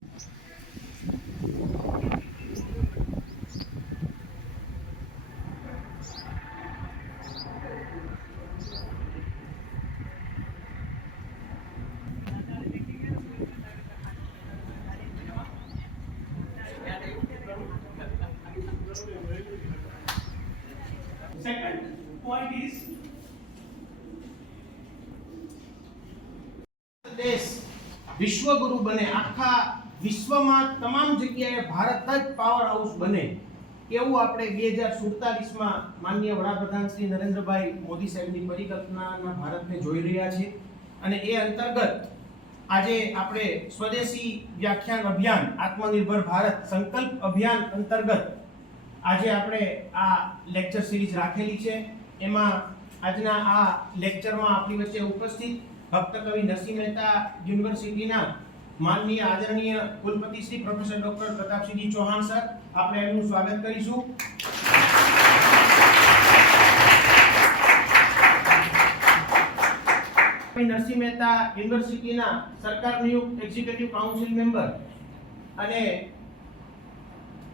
Second point is દેશ વિશ્વગુરુ બને, આખા વિશ્વમાં તમામ જગ્યાએ ભારત જ પાવર હાઉસ બને એવું આપણે 2047માં માનનીય વડાપ્રધાન શ્રી નરેન્દ્રભાઈ મોદી સાહેબની પરિકલ્પનાના ભારતને જોઈ રહ્યા છે અને એ અંતર્ગત આજે આપણે સ્વદેશી વ્યાખ્યાન અભિયાન આત્મનિર્ભર ભારત સંકલ્પ અભિયાન અંતર્ગત આજે આપણે આ લેક્ચર સિરીઝ રાખેલી છે। એમાં આજના આ લેક્ચરમાં આપણી વચ્ચે ઉપસ્થિત ભક્ત કવિ નરસિંહ મહેતા યુનિવર્સિટીના માનનીય આદરણીય કુલપતિ Shri professor doctor Pratapsinhji Chauhan sir, આપણે એમનું સ્વાગત કરીશું। નરસિંહ મહેતા યુનિવર્સિટીના સરકાર નિયુક્ત એક્ઝિક્યુટિવ કાઉન્સિલ મેમ્બર અને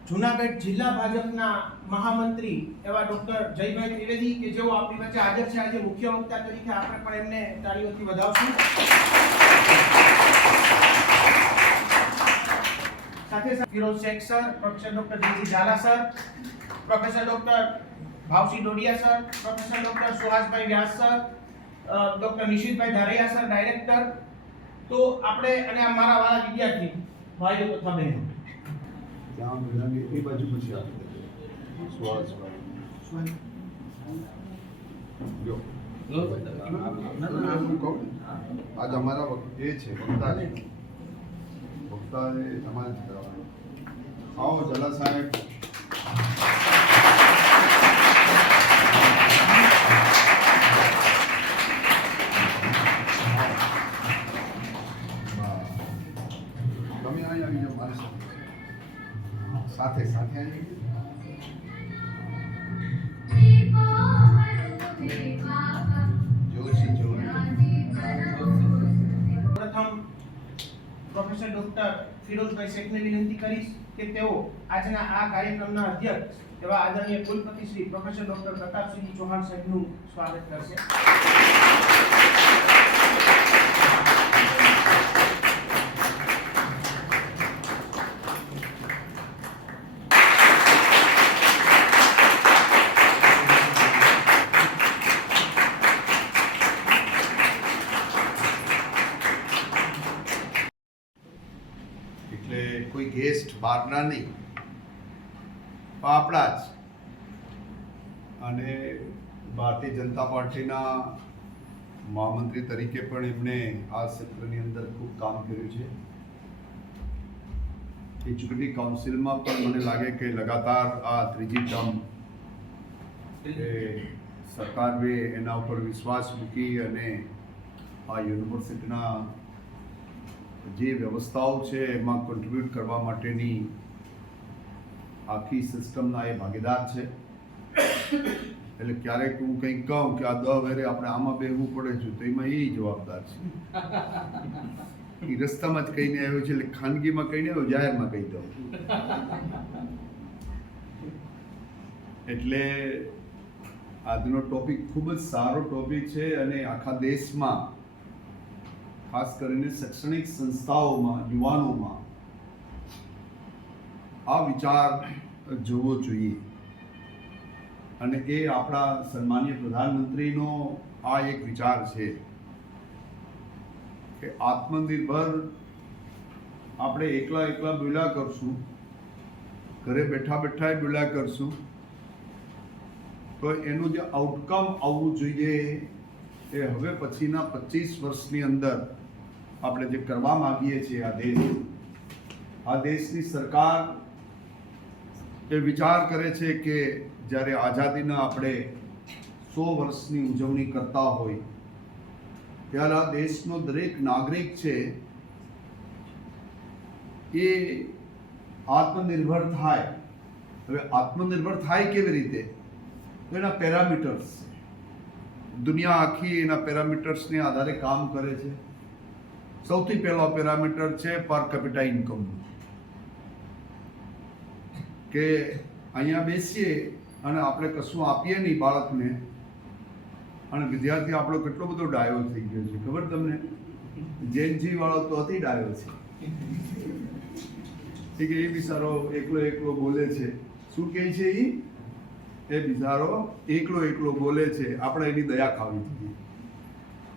જૂનાગઢ જિલ્લા ભાજપના મહામંત્રી એવા ડોક્ટર જયભાઈ ત્રિવેદી કે જેઓ આપણી વચ્ચે હાજર છે। આજે મુખ્ય વક્તા તરીકે આપણે પણ એમને તાળીઓથી વધાવશું। સાથે સાથે Firoz Shaikh sir, professor doctor GG Zala sir, professor doctor Bhavsinh Dodiya sir, professor doctor Suhasbhai Vyas sir, doctor Nishitbhai Dharaiya sir director, તો આપણે અને મારા વાલા વિદ્યાર્થી ભાઈઓ તથા બહેનો ત્યાં મેળાની એ બાજુ પછી આપી આજ અમારા એ છે વક્તા એ તમારે જ કરવાનું। આવો જલા સાહેબ। તમે અહીં આવી જાઓ મારી સાથે સાથે આવી પ્રથમ પ્રોફેસર ડોક્ટર ફિરોઝભાઈ શેખને વિનંતી કરીશ કે તેઓ આજના આ કાર્યક્રમના અધ્યક્ષ એવા આદરણીય કુલપતિ શ્રી પ્રોફેસર ડોક્ટર પ્રતાપસિંહજી ચૌહાણ સાહેબનું સ્વાગત કરશે। એટલે કોઈ ગેસ્ટ બહારના નહીં, આપણા જ। અને ભારતીય જનતા પાર્ટીના મહામંત્રી તરીકે પણ એમણે આ ક્ષેત્રની અંદર ખૂબ કામ કર્યું છે। એક્ઝિક્યુટિવ કાઉન્સિલમાં પણ મને લાગે કે લગાતાર આ ત્રીજી ટર્મ સરકારે એના ઉપર વિશ્વાસ મૂકી અને આ યુનિવર્સિટીના જે વ્યવસ્થાઓ છે એમાં કોન્ટ્રીબ્યુટ કરવા માટેની આખી સિસ્ટમના એ ભાગીદાર છે। એટલે ક્યારેક હું કંઈક કહું કે આ 10 વેરે આપણે આમાં બેહવું પડે છે તો એમાં એ જવાબદાર છે। એ રસ્તામાં જ કહીને આવ્યો છે, એટલે ખાનગીમાં કહીને આવ્યો, જાહેરમાં કહી દઉં। એટલે આજનો ટોપિક ખૂબ જ સારો ટોપિક છે અને આખા દેશમાં ખાસ કરીને શૈક્ષણિક સંસ્થાઓમાં યુવાનોમાં આ વિચાર જોવો જોઈએ। અને એ આપણા સન્માનીય પ્રધાનમંત્રીનો આ એક વિચાર છે કે આત્મનિર્ભર આપણે એકલા બોલ્યા કરશું, ઘરે બેઠા બોલ્યા કરશું, તો એનું જે આઉટકમ આવવું જોઈએ એ હવે પછીના 25 વર્ષની અંદર આપણે જે કરવા માંગીએ છીએ આ દેશની સરકાર એ વિચાર કરે છે કે જ્યારે આઝાદીના આપણે 100 વર્ષની ઉજવણી કરતા હોય ત્યારે આ દેશનો દરેક નાગરિક છે એ આત્મનિર્ભર થાય। હવે આત્મનિર્ભર થાય કેવી રીતે? તો એના પેરામીટર્સ, દુનિયા આખી એના પેરામીટર્સને આધારે કામ કરે છે। સૌથી પહેલો પેરામીટર છે પર કેપિટા ઇન્કમ, કે અહીંયા બેસીએ અને આપણે કશું આપીએ નહીં બાળકને, અને વિદ્યાર્થી આપણો કેટલો બધો ડાયો થઈ ગયો છે ખબર તમને? જેનજી વાળો તો અતિ ડાયો છે કે એ બિચારો એકલો એકલો બોલે છે. શું કહે છે એ બિચારો એકલો એકલો બોલે છે, આપણે એની દયા ખાવી જોઈએ.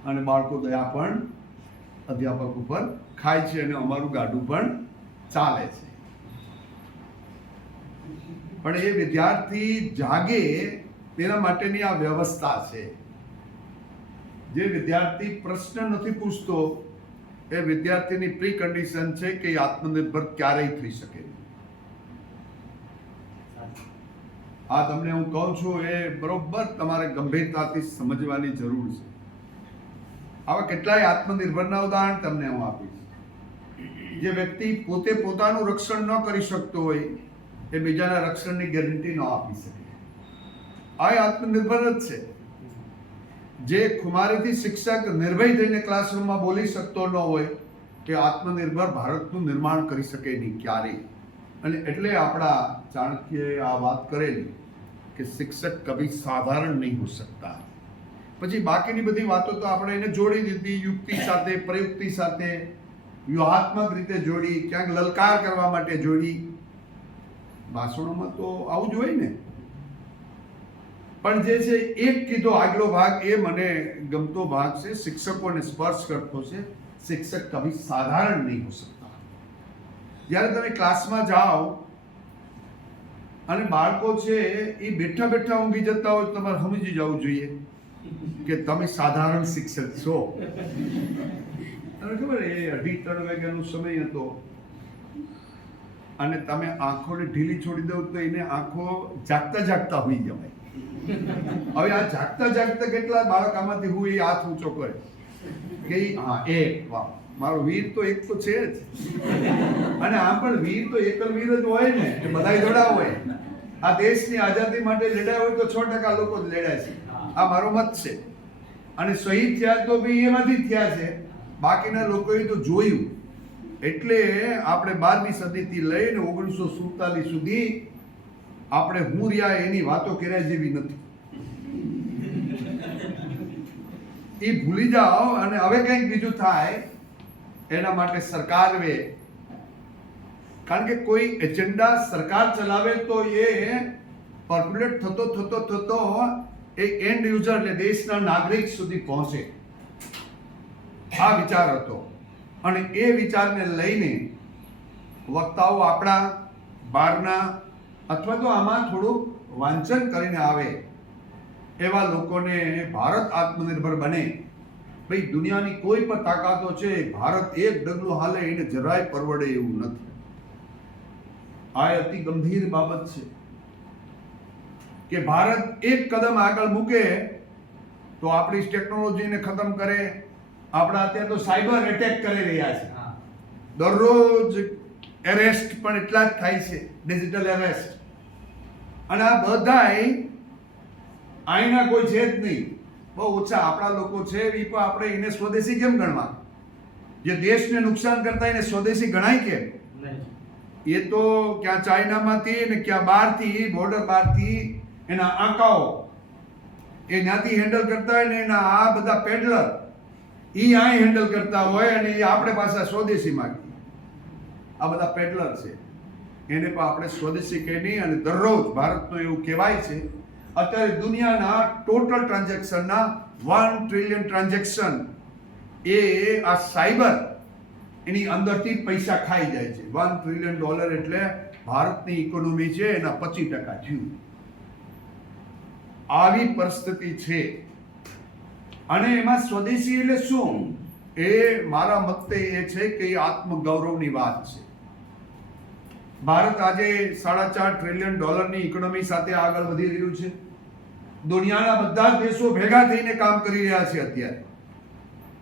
અને બાળકો દયા પણ અધ્યાપક ઉપર ખાય છે અને અમારું ગાડું પણ ચાલે છે. પણ એ વિદ્યાર્થી જાગે તેના માટેની આ વ્યવસ્થા છે. જે વિદ્યાર્થી પ્રશ્ન નથી પૂછતો એ વિદ્યાર્થીની પ્રી કન્ડિશન છે કે એ આત્મનિર્ભર ક્યારેય થઈ શકે નહીં. આ તમને હું કહું છું એ બરોબર તમારે ગંભીરતાથી સમજવાની જરૂર છે. આવા કેટલાય આત્મનિર્ભરના ઉદાહરણ તમને હું આપીશ. જે વ્યક્તિ પોતે પોતાનું રક્ષણ ન કરી શકતો હોય એ બીજાના રક્ષણની ગેરંટી ન આપી શકે. આ આત્મનિર્ભર જ છે. જે ખુમારીથી શિક્ષક નિર્ભય થઈને ક્લાસરૂમમાં બોલી શકતો ન હોય તે આત્મનિર્ભર ભારતનું નિર્માણ કરી શકે નહીં ક્યારેય. અને એટલે આપણા ચાણક્યએ આ વાત કરેલી કે શિક્ષક કભી સાધારણ નહીં હો सकता. પછી બાકીની બધી વાતો તો આપણે એને જોડી દીધી, યુક્તિ સાથે, પ્રયુક્તિ સાથે, વ્યૂહાત્મક રીતે જોડી, ક્યાંક લલકાર કરવા માટે જોડી. ભાષણોમાં તો આવું જ હોય ને. પણ જે છે એક કીધો આગલો ભાગ એ મને ગમતો ભાગ છે, શિક્ષકોને સ્પર્શ કરતો છે. શિક્ષક કભી સાધારણ નહીં હો सकता. જ્યારે તમે ક્લાસમાં જાઓ અને બાળકો છે એ બેઠા બેઠા ઊંઘી જતા હોય તમારે સમજી જવું જોઈએ કે તમે સાધારણ શિક્ષક છો. તમને ખબર એ 2:30 વાગ્યાનો સમય હતો અને તમે આંખોને ઢીલી છોડી દો તો એને આંખો જાગતા જાગતા હોઈ જવાય. હવે આ જાગતા જાગતા કેટલા બાળક આમાંથી હું એ હાથ ઊંચો કરે કે હા એક વાહ મારો વીર તો એક તો છે જ. અને આમ પણ વીર તો એકલ વીર જ હોય ને, એ બધાય જોડા હોય. આ દેશની આઝાદી માટે લડાય હોય તો 6% લોકો જ લડાય છે. આ મારો મત છે. અને શહીદ થયા તો બી એમાંથી થયા છે, બાકીના લોકોએ તો જોયું. એટલે આપણે 12મી સદીથી લઈને 1947 સુધી આપણે હું રહ્યા એની વાતો કર્યા જેવી નથી. એ ભૂલી જાઓ અને હવે કંઈક બીજું થાય એના માટે સરકારે, કારણ કે કોઈ એજન્ડા સરકાર ચલાવે તો એ પર્ક્યુલેટ થતો થતો થતો એ એન્ડ યુઝર એટલે દેશના નાગરિક સુધી પહોંચે. આ વિચાર હતો અને એ વિચારને લઈને વક્તાઓ આપણા બહારના અથવા તો આમાં થોડું વાંચન કરીને આવે એવા લોકોને ભારત આત્મનિર્ભર બને. ભાઈ દુનિયાની કોઈ પણ તાકાતો છે, ભારત એક ડગલું હાલે એને જરાય પરવડે એવું નથી. આ અતિ ગંભીર બાબત છે કે ભારત એક કદમ આગળ મૂકે તો આપણી ટેકનોલોજીને ખતમ કરે. આપણા અત્યારે તો સાયબર એટેક કરી રહ્યા છે. દરરોજ એરેસ્ટ પણ એટલા જ થાય છે, ડિજિટલ એરેસ્ટ. અને આ બધાય અહીંના કોઈ છે જ નહીં, બહુ ઓછા આપણા લોકો છે. એ પણ આપણે એને સ્વદેશી કેમ ગણવા? જે દેશને નુકસાન કરતા એને સ્વદેશી ગણાય કેમ? એ તો ક્યાં ચાઇનામાંથી ને ક્યાં બહારથી, બોર્ડર બહારથી એના આંકાઓ એ ત્યાંથી હેન્ડલ કરતા હોય ને એના આ બધા પેડલર એ અહીં હેન્ડલ કરતા હોય અને એ આપણે પાછા સ્વદેશી માંગીએ. આ બધા પેડલર છે, એને પણ આપણે સ્વદેશી કહી નહીં. અને દરરોજ ભારતનું એવું કહેવાય છે અત્યારે દુનિયાના ટોટલ ટ્રાન્ઝેક્શનના 1 ટ્રિલિયન ટ્રાન્ઝેક્શન એ આ સાયબર એની અંદરથી પૈસા ખાઈ જાય છે. $1 ટ્રિલિયન એટલે ભારતની ઇકોનોમી છે એના 25% થયું. આવી પરિસ્થિતિ છે. અને એમાં સ્વદેશી એટલે શું? એ મારા મતે એ છે કે એ આત્મગૌરવની વાત છે. ભારત આજે $4.5 ટ્રિલિયન ઇકોનોમી સાથે આગળ વધી રહ્યું છે. દુનિયાના બધા જ દેશો ભેગા થઈને કામ કરી રહ્યા છે અત્યારે.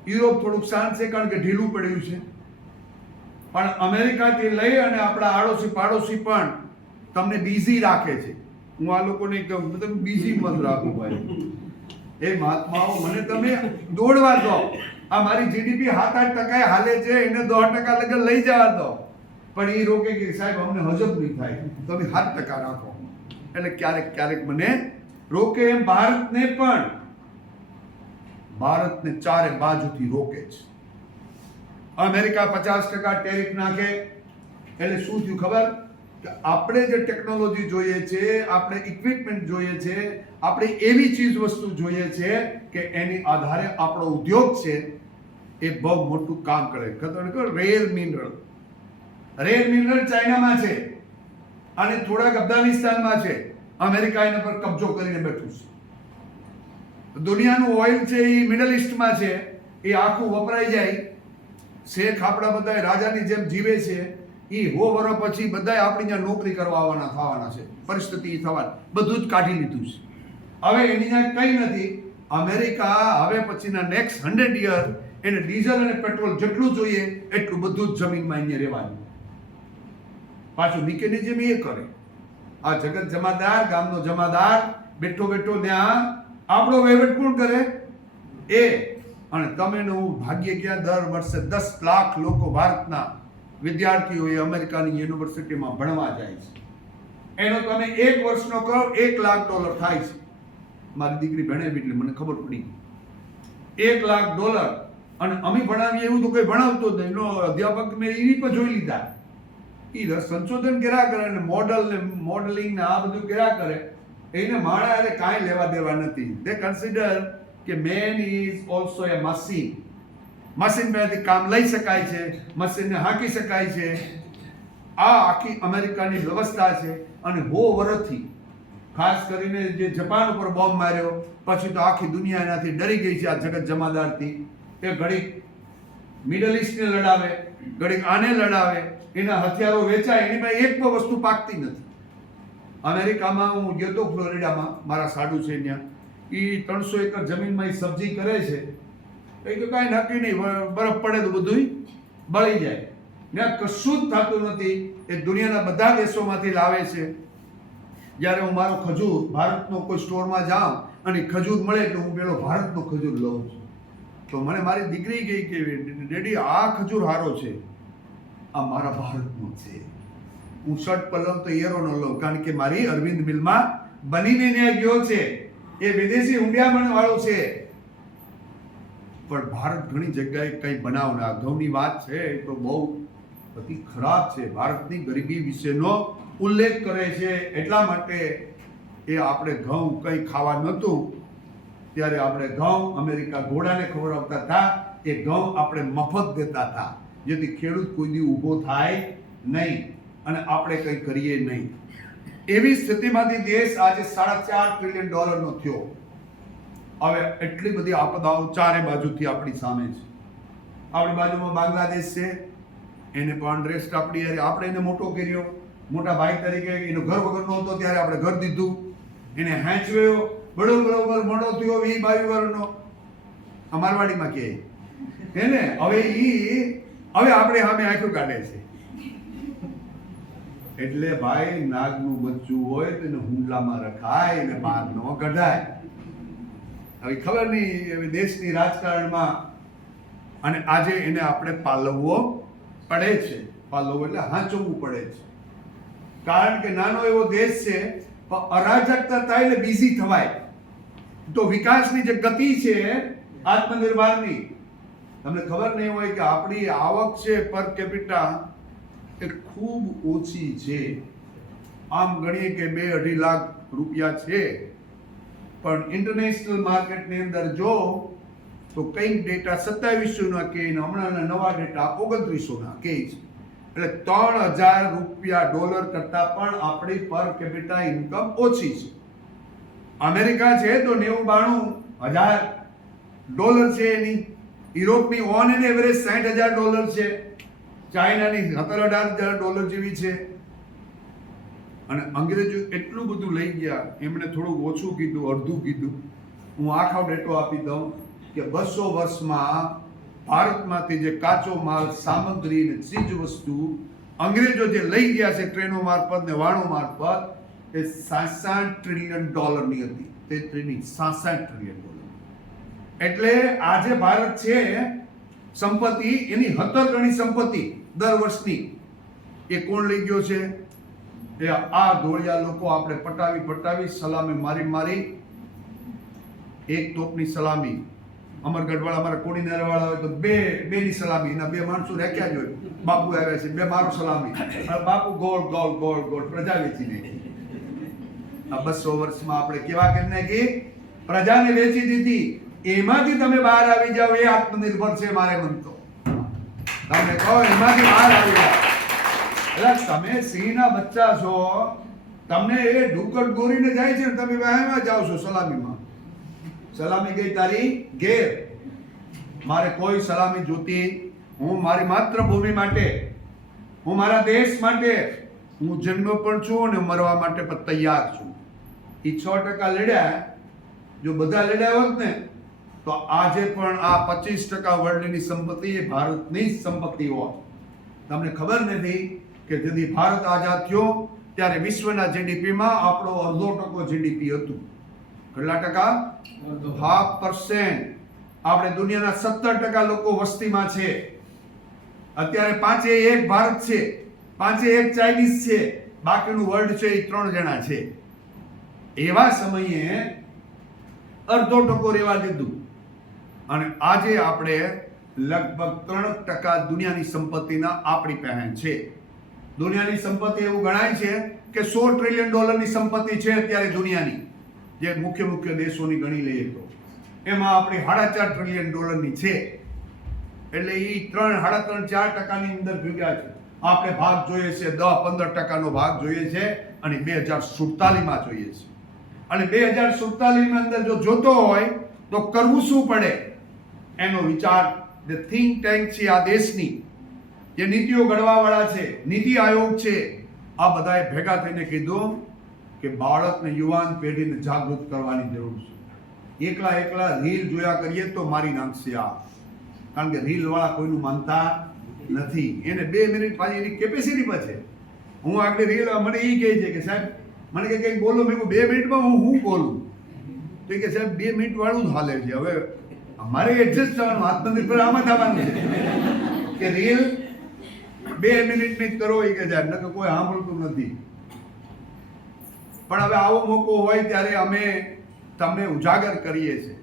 યુરોપ થોડુંક શાંત છે કારણ કે ઢીલું પડ્યું છે. પણ અમેરિકાથી લઈ અને આપણા આડોશી પાડોશી પણ તમને બિઝી રાખે છે. હું આ લોકોને કહું તમે બિઝી મત રાખો ભાઈ. એ મહાત્માઓ મને તમે દોડવા દો આ મારી જીડીપી 7-8% હાલે છે, એને 10% લગન લઈ જવા દો, પણ એ રોકે કે સાહેબ અમને હજમ નહીં થાય, તમે 7% રાખો. એટલે ક્યારેક ક્યારેક મને રોકે. એમ ભારતને ચારે બાજુથી રોકે છે. અમેરિકા 50% ટેરિફ નાખે એટલે શું થયું ખબર? કે આપણે જે ટેકનોલોજી જોઈએ છે, આપણે ઇક્વિપમેન્ટ જોઈએ છે, આપણે એવી ચીજ વસ્તુ જોઈએ છે કે એની આધારે આપણો ઉદ્યોગ છે એ બહુ મોટું કામ કરે. ખબર? રેર મિનરલ ચાઇનામાં છે અને થોડાક અફઘાનિસ્તાનમાં છે. અમેરિકા એના પર કબજો કરીને બેઠું છે. દુનિયાનું ઓઇલ છે એ મિડલ ઈસ્ટમાં છે, એ આખું વપરાઈ જાય. શેખ આપણા બધા રાજાની જેમ જીવે છે, એ વર્ષ પછી બધા આપણી ત્યાં નોકરી કરવા થવાના છે. પરિસ્થિતિ થવાની, બધું જ કાઢી લીધું છે. હવે એની ત્યાં કંઈ નથી. અમેરિકા હવે પછીના નેક્સ્ટ 100 યર એને ડીઝલ અને પેટ્રોલ જેટલું જોઈએ એટલું બધું જ જમીનમાં અહીંયા રહેવાનું. પાછું મિકેનિઝમ એ કરે. આ જગત જમાદાર, ગામનો જમાદાર બેઠો ત્યાં આપણો વહીવટ કોણ કરે? એ. અને તમે હું ભાગ્ય ક્યાં દર વર્ષે 10 લાખ લોકો ભારતના વિદ્યાર્થીઓ એ અમેરિકાની યુનિવર્સિટીમાં ભણવા જાય છે. એનો તમે એક વર્ષનો કરો $1 લાખ થાય છે. મારી દીકરી ભણે એટલે મને ખબર પડી. $1 લાખ. અને અમે ભણાવીએ એવું તો કોઈ ભણાવતો જ નહીં. એનો અધ્યાપક મેં એની પણ જોઈ લીધા. એ સંશોધન કર્યા કરે ને મોડલિંગ ને આ બધું કર્યા કરે. એને માણા અરે કાંઈ લેવા દેવા નથી. દે કન્સિડર કે main is also a machine. Machine પરથી કામ લઈ શકાય છે, મશીનને હાંકી શકાય છે. આ આખી અમેરિકાની વ્યવસ્થા છે. અને વર્ષથી ખાસ કરીને જે જાપાન ઉપર બોમ્બ માર્યો પછી તો આખી દુનિયા એનાથી ડરી ગઈ છે, આ જગત જમાદારથી. એ ઘડીક મિડલ ઈસ્ટને લડાવે, ઘડીક આને લડાવે, એના હથિયારો વેચાય, એની પાસે એક પણ વસ્તુ પાકતી નથી. અમેરિકામાં હું ગયો તો ફ્લોરિડામાં, મારા સાડુ છે ત્યાં. એ 300 એકર જમીનમાં એ સબ્જી કરે છે. એ તો કાંઈ નક્કી નહીં, બરફ પડે તો બધું બળી જાય. ત્યાં કશું જ થતું નથી. એ દુનિયાના બધા દેશોમાંથી લાવે છે. જ્યારે હું મારો ખજૂર ભારતનો કોઈ સ્ટોરમાં જાઉં અને ખજૂર મળે એટલે હું પેલો ભારતનો ખજૂર લઉં છું. તો મને મારી દીકરી કહી કે ડેડી આ ખજૂર સારો છે, આ મારા ભારતનો છે. હું શર્ટ પર લઉં તો એરોનો લઉં, કારણ કે મારી અરવિંદ મિલમાં બનીને ત્યાં ગયો છે. એ વિદેશી ઊંડિયામણ વાળો છે. પણ ભારત ઘણી જગ્યાએ કંઈ બનાવના ઘઉંની વાત છે તો બહુ બધી ખરાબ છે. ભારતની ગરીબી વિશેનો ઉલ્લેખ કરે છે. એટલા માટે એ આપણે ઘઉં કંઈ ખાવા નહોતું ત્યારે આપણે ઘઉં અમેરિકા ઘોડાને ખવડાવતા હતા. એ ઘઉં આપણે મફત દેતા હતા, જેથી ખેડૂત કોઈ દી ઊભો થાય નહીં અને આપણે કંઈ કરીએ નહીં. એવી સ્થિતિમાંથી દેશ આજે $4.5 ટ્રિલિયન થયો. હવે એટલી બધી આપદાઓ ચારે બાજુથી આપણી સામે છે. આપણી બાજુમાં બાંગ્લાદેશ છે, એને પણ અનરેસ્ટ આપણે એને મોટો કર્યો. મોટા ભાઈ તરીકે એનો ઘર વગરનો હતો ત્યારે આપણે ઘર દીધું, એને હેંચવ્યો, બરોબર મોટો થયો 20-22 વર્ષનો. અમારવાડીમાં કે એને હવે આપણે સામે આંખો કાઢે છે. એટલે ભાઈ નાગનું બચ્ચું હોય તો એને હુંડલામાં રખાય અને બહાર ન કઢાય. હવે ખબર નહીં હવે દેશની રાજકારણમાં, અને આજે એને આપણે પાલવવો પડે છે. પાલવવો એટલે હાંચવવું પડે છે. કારણ કે નાનો એવો દેશ છે, પણ અરાજકતા થાય એટલે બિઝી થવાય. તો વિકાસની જે ગતિ છે આત્મનિર્ભરની, તમને ખબર નહીં હોય કે આપણી આવક છે પર કેપિટા એ ખૂબ ઓછી છે. આમ ગણીએ કે 2-2.5 લાખ રૂપિયા છે, પણ ઇન્ટરનેશનલ માર્કેટની અંદર જો તો કંઈક ડેટા 2700ના કે હમણાંના નવા ડેટા 2900ના કે છે. એટલે $3,000 કરતાં પણ આપણી પર કેપિટા ઇન્કમ ઓછી છે. અમેરિકા છે તો 90-92,000 છે એની. યુરોપની ઓન એન એવરેજ $60,000 છે. ચાઇનાની $17,000 જેવી છે. અને અંગ્રેજો એટલું બધું લઈ ગયા, એમણે થોડું ઓછું કીધું, અડધું કીધું. હું આખો ડેટો આપી દઉં કે 200 વર્ષમાં ભારતમાંથી જે કાચો માલ, સામગ્રી અને ચીજ વસ્તુ અંગ્રેજો જે લઈ ગયા છે ટ્રેનો મારફત ને વાણો મારફત, એ $66 ટ્રિલિયન હતી. તે $66 ટ્રિલિયન. એટલે આજે ભારત છે સંપત્તિ, એની 17 ગણી સંપત્તિ દર વર્ષની એ કોણ લઈ ગયો છે? એ આ ધોળિયા લોકો. આપણે પટાવી સલામી મારી એક તોપની સલામી. અમરગઢ વાળા અમારા કોડીનાર વાળા હોય તો બે ની સલામી, એના 2 માણસો રાખ્યા જ હોય. બાપુ આવ્યા છે, 2 મારો સલામી. અને બાપુ ગોળ પ્રજા વેચી નાખી. આ 200 વર્ષમાં આપણે કેવા કરી નાખી? પ્રજાને વેચી દીધી. એમાંથી તમે બહાર આવી જાઓ એ આત્મનિર્ભર છે. મારે મન તો તમને કહો, એમાંથી બહાર આવી જાઓ. એટલે તમે સિંહના બચ્ચા છો, તમને એ ઢુકટ ગોરીને જાય છે, તમે વહેમાં જાઓ છો સલામીમાં. સલામી ગઈ તારી ઘેર. મારે કોઈ સલામી જોતી. હું મારી માતૃભૂમિ માટે, હું મારા દેશ માટે, હું જન્મ્યો પણ છું અને મરવા માટે પણ તૈયાર છું. એ 6% લડ્યા. જો બધા લડ્યા હોત ને તો આજે પણ આ 25% વર્લ્ડની સંપત્તિ એ ભારતની જ સંપત્તિ હોત. તમને ખબર નથી કે જેથી ભારત આઝાદ થયો ત્યારે વિશ્વના જીડીપીમાં આપણો 0.5% જીડીપી હતું. કેટલા ટકા? 0.5%. આપણે દુનિયાના 17% લોકો વસ્તીમાં છે. અત્યારે 5 ભારત છે, 5 ચાઇનીઝ છે, બાકીનું વર્લ્ડ છે એ 3 જણા છે. એવા સમયે 0.5% રહેવા દીધું અને આજે આપણે લગભગ 3% દુનિયાની સંપત્તિના આપણી પાસે છે. દુનિયાની સંપત્તિ એવું ગણાય છે કે $100 ટ્રિલિયન ની સંપત્તિ છે અત્યારે દુનિયાની, જે મુખ્ય દેશોની ગણી લઈએ તો. એમાં આપણી 4.5 ટ્રિલિયન ની છે. એટલે એ 3.5-4% ની અંદર ભેગા છે. આપણે ભાગ જોઈએ છે 10-15% ભાગ જોઈએ છે અને 2047 જોઈએ છે. અને 2047 ની અંદર જો જોતો હોય તો કરવું શું પડે એનો વિચાર જે થિંક ટેન્ક છે આ દેશની, જે નીતિઓ ઘડવા વાળા છે, નીતિ આયોગ છે, આ બધાએ ભેગા થઈને કીધું કે બાળકને, યુવાન પેઢીને જાગૃત કરવાની જરૂર છે. એકલા રીલ જોયા કરીએ તો મારી નાખશે આ. કારણ કે રીલ વાળા કોઈનું માનતા નથી. એને 2 મિનિટ પાછી એની કેપેસિટી પર છે. હું આગળ રીલ, મને એ કહે છે કે સાહેબ મને કે કંઈક બોલો. મેં 2 મિનિટમાં હું બોલું? તો કે સાહેબ 2 મિનિટ વાળું જ હાલે છે. હવે અમારે એડજસ્ટ થવાનું, આત્મનિર્ભર આમાં થવાનું છે કે રીલ 2 મિનિટની જ કરો. એ કે સાહેબ નકર કોઈ સાંભળતું નથી. પણ હવે આવો મોકો હોય ત્યારે અમે તમને ઉજાગર કરીએ છીએ.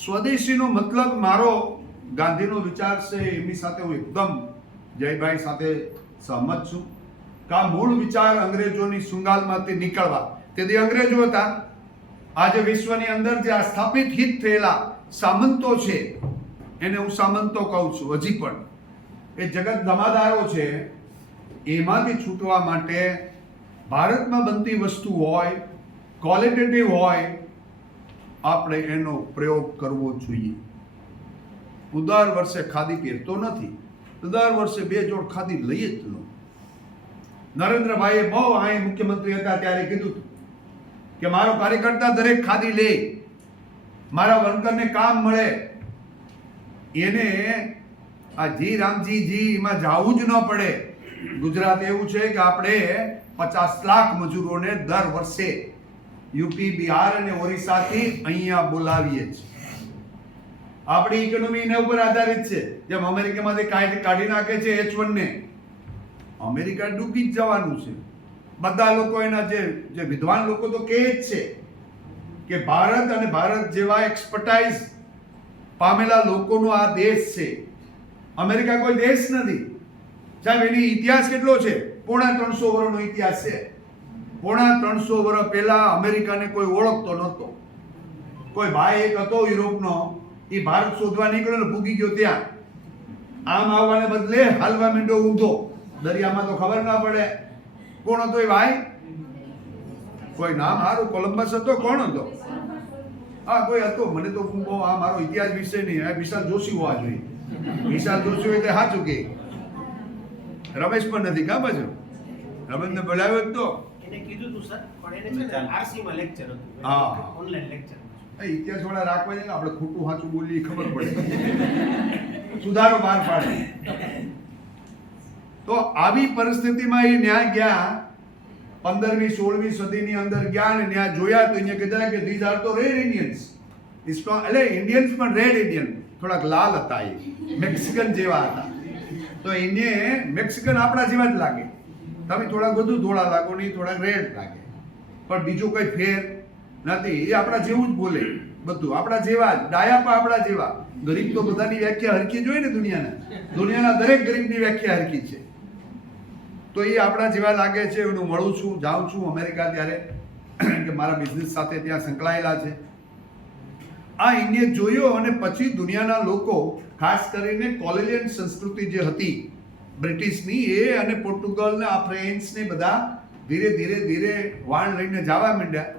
સ્વદેશીનો મતલબ મારો ગાંધીનો વિચાર છે, એમની સાથે હું એકદમ જયભાઈ સાથે સહમત છું કે આ મૂળ વિચાર અંગ્રેજોની સુંગાલમાંથી નીકળવા. તેથી અંગ્રેજો હતા. આજે વિશ્વની અંદર જે આ સ્થાપિત હિત થયેલા સામંતો છે, એને હું સામંતો કહું છું. હજી પણ એ જગત ધમાદારો છે. એમાંથી છૂટવા માટે ભારતમાં બનતી વસ્તુ હોય, ક્વોલિટેટિવ હોય, આપણે એનો પ્રયોગ કરવો જોઈએ. હું દર વર્ષે ખાદી પહેરતો નથી, તો દર વર્ષે 2 જોડ ખાદી લઈ જ લો. નરેન્દ્રભાઈએ બહુ અહીં મુખ્યમંત્રી હતા ત્યારે કીધું કે મારો કાર્યકર્તા દરેક ખાદી લે, મારા વર્કરને કામ મળે. એને આ જી રામજી એમાં જવું જ ન પડે. ગુજરાત એવું છે કે આપણે 50 લાખ મજૂરોને દર વર્ષે યુપી, બિહાર અને ઓરિસ્સાથી અહીંયા બોલાવીએ છીએ. આપણી ઇકોનોમી એના ઉપર આધારિત છે. જેમ અમેરિકામાંથી કાઢી નાખે છે H1 ને, અમેરિકા ડૂબી જ જવાનું છે. બધા લોકો એના જે વિદ્વાન લોકો તો કહે જ છે કે ભારત અને ભારત જેવા એક્સપર્ટાઇઝ પામેલા લોકોનો આ દેશ છે. અમેરિકા કોઈ દેશ નથી સાહેબ. એની ઇતિહાસ કેટલો છે? 350 વર્ષનો ઇતિહાસ છે. 350 વર્ષ પહેલા અમેરિકાને કોઈ ઓળખતો નહોતો. કોઈ ભાઈ એક હતો યુરોપનો, એ ભારત શોધવા નીકળ્યો ને ભૂગી ગયો ત્યાં. આમ આવવાને બદલે હાલવા માંડ્યો ઊંધો. દરિયામાં તો ખબર ના પડે. કોણ હતો એ ભાઈ? કોઈ નામ સારું, કોલંબસ હતો? કોણ હતો? હા કોઈ હતો, મને તો બહુ આ મારો ઇતિહાસ વિશે નહીં. વિશાલ જોશી હોવા જોઈએ. વિશાલ જોશી એટલે સાચું કે રમેશ પણ નથી. કાં બાજુ રમેશને બોલાવ્યો જ તો એને કીધું તું સર, પણ એને છે ને આરસી માં લેક્ચર હતું. હા, ઓનલાઈન લેક્ચર. ઇતિહાસ વાળા રાખવા છે ને, આપણે ખોટું સાચું બોલીએ ખબર પડે, સુધારો બહાર પાડે. તો આવી પરિસ્થિતિમાં એ ન્યાય ગયા. 15મી 16મી સદીની અંદર ગયા અને ન્યાય જોયા તો એને કીધા કે ધીઝ આર તો રેડ ઇન્ડિયન્સ. એટલે ઇન્ડિયન્સ પણ રેડ ઇન્ડિયન. થોડાક લાલ હતા, એ મેક્સિકન જેવા હતા. તો એને મેક્સિકન આપણા જેવા જ લાગે. તમે થોડાક વધુ ધોળા લાગો ને થોડાક રેડ લાગે, પણ બીજું કઈ ફેર નથી. એ આપણા જેવું જ બોલે, બધું આપણા જેવા જ, ડાયા પણ આપણા જેવા. ગરીબ તો બધાની વ્યાખ્યા હરખી જ હોય ને. દુનિયાના દરેક ગરીબની વ્યાખ્યા હરખી છે. તો એ આપણા જેવા લાગે છે. હું મળું છું, જાઉં છું અમેરિકા ત્યારે કે મારા બિઝનેસ સાથે ત્યાં સંકળાયેલા છે. આ એને જોયો અને પછી દુનિયાના લોકો, ખાસ કરીને કોલોનિયલ સંસ્કૃતિ જે હતી બ્રિટિશની, એ અને પોર્ટુગલ ને આ ફ્રેન્ચ ને બધા ધીરે ધીરે વાણ લઈને જવા માંડ્યા.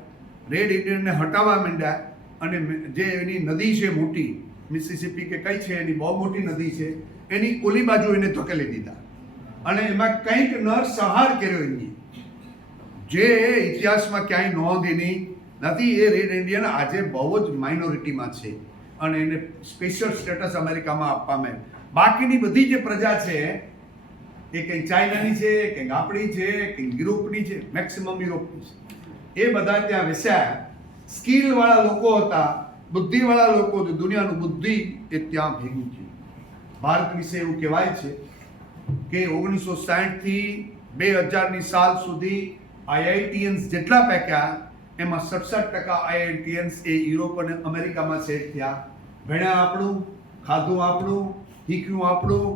રેડ ઇન્ડિયનને હટાવવા માંડ્યા. અને જે એની નદી છે મોટી, મિસિસિપી કે કઈ છે, એની બહુ મોટી નદી છે, એની ઓલી બાજુ એને ધકેલી દીધા. અને એમાં કંઈક નરસંહાર કર્યો એની, જે ઇતિહાસમાં ક્યાંય નોંધ એની નથી. એ રેડ ઇન્ડિયન આજે બહુ જ માઇનોરિટીમાં છે અને એને સ્પેશિયલ સ્ટેટસ અમેરિકામાં આપવામાં આવ્યું. બાકીની બધી જે પ્રજા છે એ કંઈક ચાઇનાની છે, કંઈક આપણી છે, કંઈક યુરોપની છે, મેક્સિમમ યુરોપની છે. એ બધા ત્યાં વસ્યા. સ્કિલવાળા લોકો હતા, બુદ્ધિવાળા લોકો, દુનિયાનું બુદ્ધિ એ ત્યાં ભેગું છે. ભારત વિશે એવું કહેવાય છે કે 1960 થી 2000ની સાલ સુધી આઈઆઈટીએન્સ જેટલા પૈક્યા એમાં 67% આઈઆઈટીએન્સ એ યુરોપ અને અમેરિકામાં સેટ થયા. ભણ્યા આપણું, ખાધું આપણું, શીખ્યું આપણું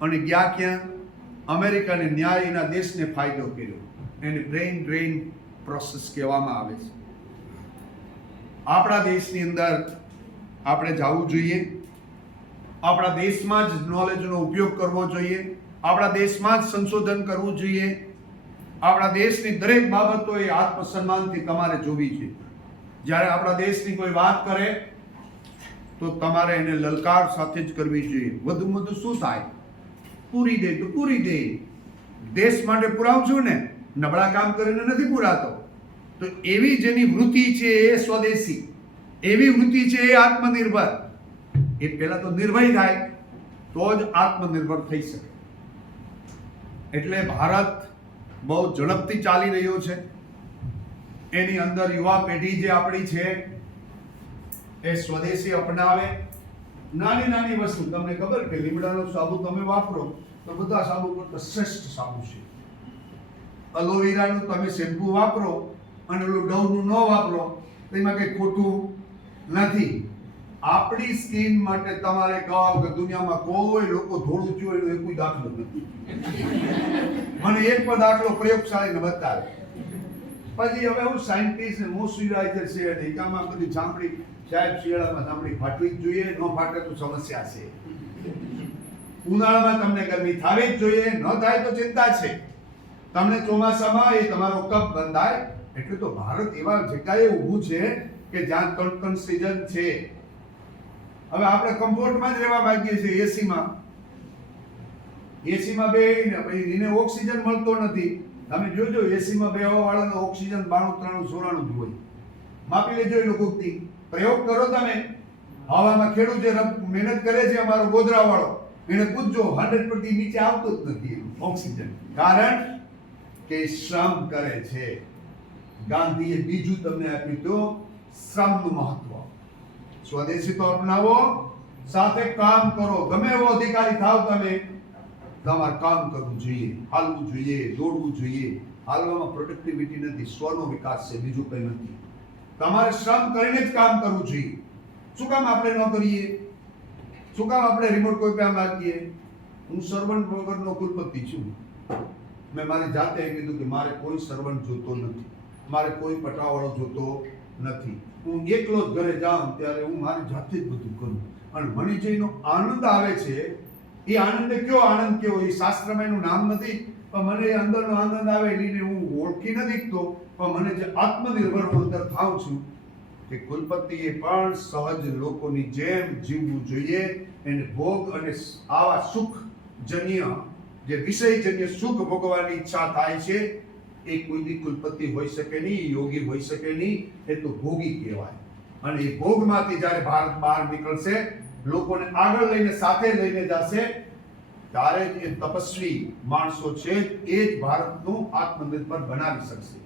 અને ગયા ક્યાં? અમેરિકાને ન્યાયના દેશને ફાયદો કર્યો. એને બ્રેઇન ડ્રેઇન પ્રોસેસ કહેવામાં આવે છે. આપણા દેશની અંદર આપણે જવું જોઈએ. આપણા દેશમાં જ નોલેજનો ઉપયોગ કરવો જોઈએ. આપણા દેશમાં જ સંશોધન કરવું જોઈએ. આપણા દેશની દરેક બાબતો એ આત્મસન્માનથી તમારે જોવી છે. જ્યારે આપણા દેશની કોઈ વાત કરે તો તમારે એને લલકાર સાથે જ કરવી જોઈએ. વધુ શું થાય? પૂરી દે તો પૂરી દે. દેશ માટે પુરાવું છું ને, નબળા કામ કરીને નથી પુરાતો. તો એવી જેની વૃત્તિ છે એ સ્વદેશી, એવી વૃત્તિ છે એ આત્મનિર્ભર. એ પહેલા તો નિર્ભય થાય તો જ આત્મનિર્ભર થઈ શકે. એટલે ભારત બહુ ઝડપથી ચાલી રહ્યો છે. એની અંદર યુવા પેઢી જે આપણી છે એ સ્વદેશી અપનાવે. નાની વસ્તુ, તમને ખબર કે લીમડાનો સાબુ તમે વાપરો તો બધા સાબુ કરતા શ્રેષ્ઠ સાબુ છે. એલોવેરાનું તમે શેમ્પુ વાપરો અને ઓલું ડવનું ન વાપરો તો એમાં કંઈ ખોટું નથી. આપણી સ્કિન માટે તમારે કહો કે દુનિયામાં કોઈ લોકો ધોળું થયું એનો કોઈ દાખલો નથી. મને એક પણ દાખલો પ્રયોગશાળાને બતાવે. પછી હવે હું સાયન્ટિસ્ટ ને મોઇશ્ચરાઇઝર છે અને એકામાં બધી ચામડી, સાહેબ શિયાળામાં ચામડી ફાટવી જ જોઈએ, ન ફાટે તો સમસ્યા છે. ઉનાળામાં તમને ગરમી થવી જ જોઈએ, ન થાય તો ચિંતા છે. તમને ચોમાસામાં એ તમારો કપ બંધાય. એટલે તો ભારત એવા જગ્યાએ ઊભું છે કે જ્યાં ત્રણ સિઝન છે. હવે આપણે કમ્ફર્ટમાં જ રહેવા માંગીએ છીએ, એસીમાં બેહીને પછી એને ઓક્સિજન મળતો નથી. તમે જોજો એસીમાં બેહવા વાળાનો ઓક્સિજન 92, 93, 94 જ હોય. માપી લેજો એ લોકોથી. પ્રયોગ કરો તમે. હવામાં ખેડૂત જે મહેનત કરે છે, અમારો ગોધરા વાળો, એને પૂછજો 100% નીચે આવતો જ નથી ઓક્સિજન. કારણ કે શ્રમ કરે છે. ગાંધીએ બીજું તમને આપ્યું તો શ્રમનું મહત્વ. સ્વદેશી તો અપનાવો, સાથે કામ કરો. ગમે એવો અધિકારી થાવ તમે, તમારે કામ કરવું જોઈએ, હાલવું જોઈએ, દોડવું જોઈએ. હાલવામાં પ્રોડક્ટિવિટી નથી, સ્વનો વિકાસ છે, બીજું કંઈ નથી. તમારે શ્રમ કરીને જ કામ કરવું જોઈએ. શું કામ આપણે ન કરીએ? શું કામ આપણે રિમોટ કોઈ પાસે માંગીએ? હું સર્વન્ટ વગરનો કુલપતિ છું. મેં મારી જાતે કીધું કે મારે કોઈ સર્વન્ટ જોતો નથી, મારે કોઈ પટાવાળો જોતો નથી. હું એકલો જ ઘરે જાઉં ત્યારે હું મારી જાતે જ બધું કરું. અને મને જે એનો આનંદ આવે છે, એ આનંદ કયો આનંદ કયો, એ શાસ્ત્રમાં એનું નામ નથી, પણ મને એ અંદરનો આનંદ આવે એને હું ઓળખી નથી શકતો. પણ મને જે આત્મનિર્ભર હું અંદર થાઉં છું કે કુલપતિએ પણ સહજ લોકોની જેમ જીવવું જોઈએ. એને ભોગ અને આવા સુખજન્ય, જે વિષયજન્ય સુખ ભોગવવાની ઈચ્છા થાય છે, એ કોઈ દી કુલપતિ હોઈ શકે નહીં, યોગી હોઈ શકે નહીં. એ તો ભોગી કહેવાય. અને એ ભોગમાંથી જ્યારે ભારત બહાર નીકળશે, લોકોને આગળ લઈને સાથે લઈને જશે, ત્યારે જ એ તપસ્વી માણસો છે એ જ ભારતનું આત્મનિર્ભર બનાવી શકશે.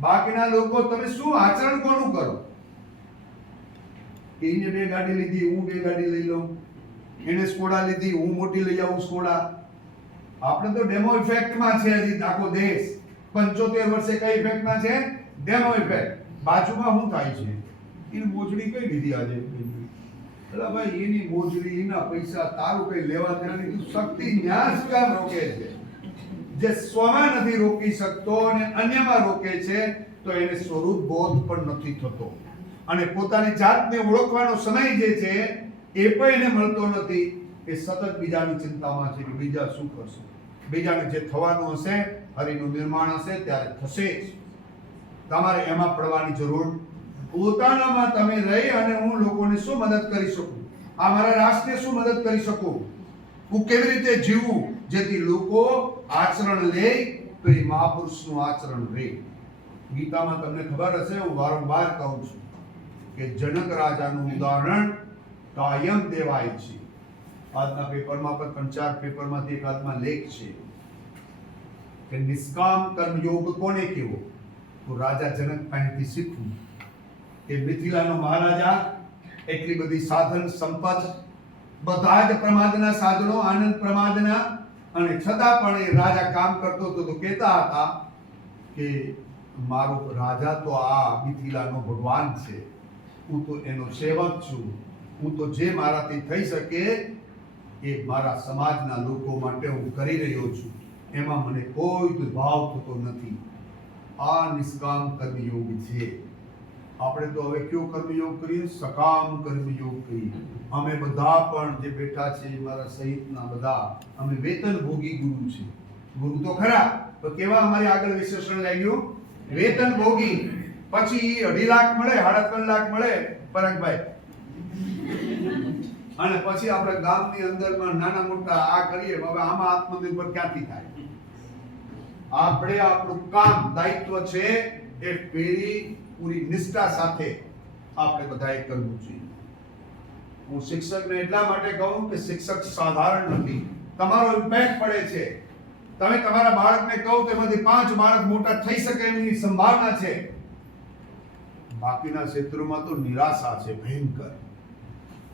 બાકીના લોકો તમે શું આચરણ કોનું કરો? કે એને 2 ગાડી લીધી, હું 2 ગાડી લઈ લઉં, એને સ્કોડા લીધી, હું મોટી લઈ આવું સ્કોડા. આપણે તો ડેમો ઇફેક્ટમાં છે હજી આખો દેશ. 75 વર્ષે કઈ ઇફેક્ટમાં છે? Demo effect. બાજુમાં શું થાય છે? એની મોજડી કઈ લીધી આજે? એટલે ભાઈ એની મોજડી, એના પૈસા, તારું કઈ લેવા દેવાની તું શક્તિ ન્યા શું કામ રોકે છે? જે સ્વમાં નથી રોકી શકતો અને અન્યમાં રોકે છે તો એને સ્વરૂપ બોધ પણ નથી થતો, અને પોતાની જાતને ઓળખવાનો સમય જે છે એ પણ એને મળતો નથી. એ સતત બીજાની ચિંતામાં છે કે બીજા શું કરશે, બીજાને જે થવાનું હશે, હરિનું નિર્માણ હશે ત્યારે થશે જ. તમારે એમાં પડવાની જરૂર. પોતાનામાં તમે રહી અને હું લોકોને શું મદદ કરી શકું, આ મારા રાષ્ટ્રને શું મદદ કરી શકું, હું કેવી રીતે જીવું જેથી લોકો આચરણ લે તો એ મહાપુરુષનું આચરણ રહે. ગીતામાં તમને ખબર હશે, હું વારંવાર કહું છું કે જનક રાજાનું ઉદાહરણ કાયમ દેવાય છે. આજના પેપરમાં પણ 3-4 પેપરમાંથી એકાદમાં લેખ છે કે નિષ્કામ કર્મયોગ કોને કહેવો. તો રાજા જનક પાસેથી શીખવું કે મિથિલાનો મહારાજા, એટલી બધી સાધન સંપત્તિ, બધા જ પ્રમાદના સાધનો, આનંદ પ્રમાદના, અને છતાં પણ એ રાજા કામ કરતો હતો તો કહેતા હતા કે મારો રાજા તો આ મિથિલાનો ભગવાન છે, હું તો એનો સેવક છું, હું તો જે મારાથી થઈ શકે એ મારા સમાજના લોકો માટે હું કરી રહ્યો છું, એમાં મને કોઈ દુર્ભાવ થતો નથી. આ નિષ્કામ કર્મયોગ છે. આપણે તો હવે કયો કર્મયોગ કરીએ? સકામ કર્મયોગ કરીએ. અમે બધા પણ જે બેઠા છે મારા સહિતના બધા, અમે વેતનભોગી ગુરુ છે. ગુરુ તો ખરા, તો કેવા અમારી આગળ વિશેષણ લાગ્યું? વેતનભોગી. પછી 2.5 લાખ મળે, 3.5 લાખ મળે પરાગભાઈ, અને પછી આપણે ગામની અંદરમાં નાના મોટા આ કરીએ. હવે આમાં આત્મનિર્ભર ક્યાંથી થાય? આપણે આપણું કામ, દાયિત્વ છે એ પૂરી નિષ્ઠા સાથે આપણે બધાએ કરવું જોઈએ. હું શિક્ષકને એટલા માટે કહું કે શિક્ષક સાધારણ નથી. તમારો ઇમ્પેક્ટ પડે છે. તમે તમારા બાળકને કહો તો એમાંથી 5 બાળક મોટા થઈ શકે એની સંભાવના છે. બાકીના ક્ષેત્રોમાં તો નિરાશા છે ભયંકર.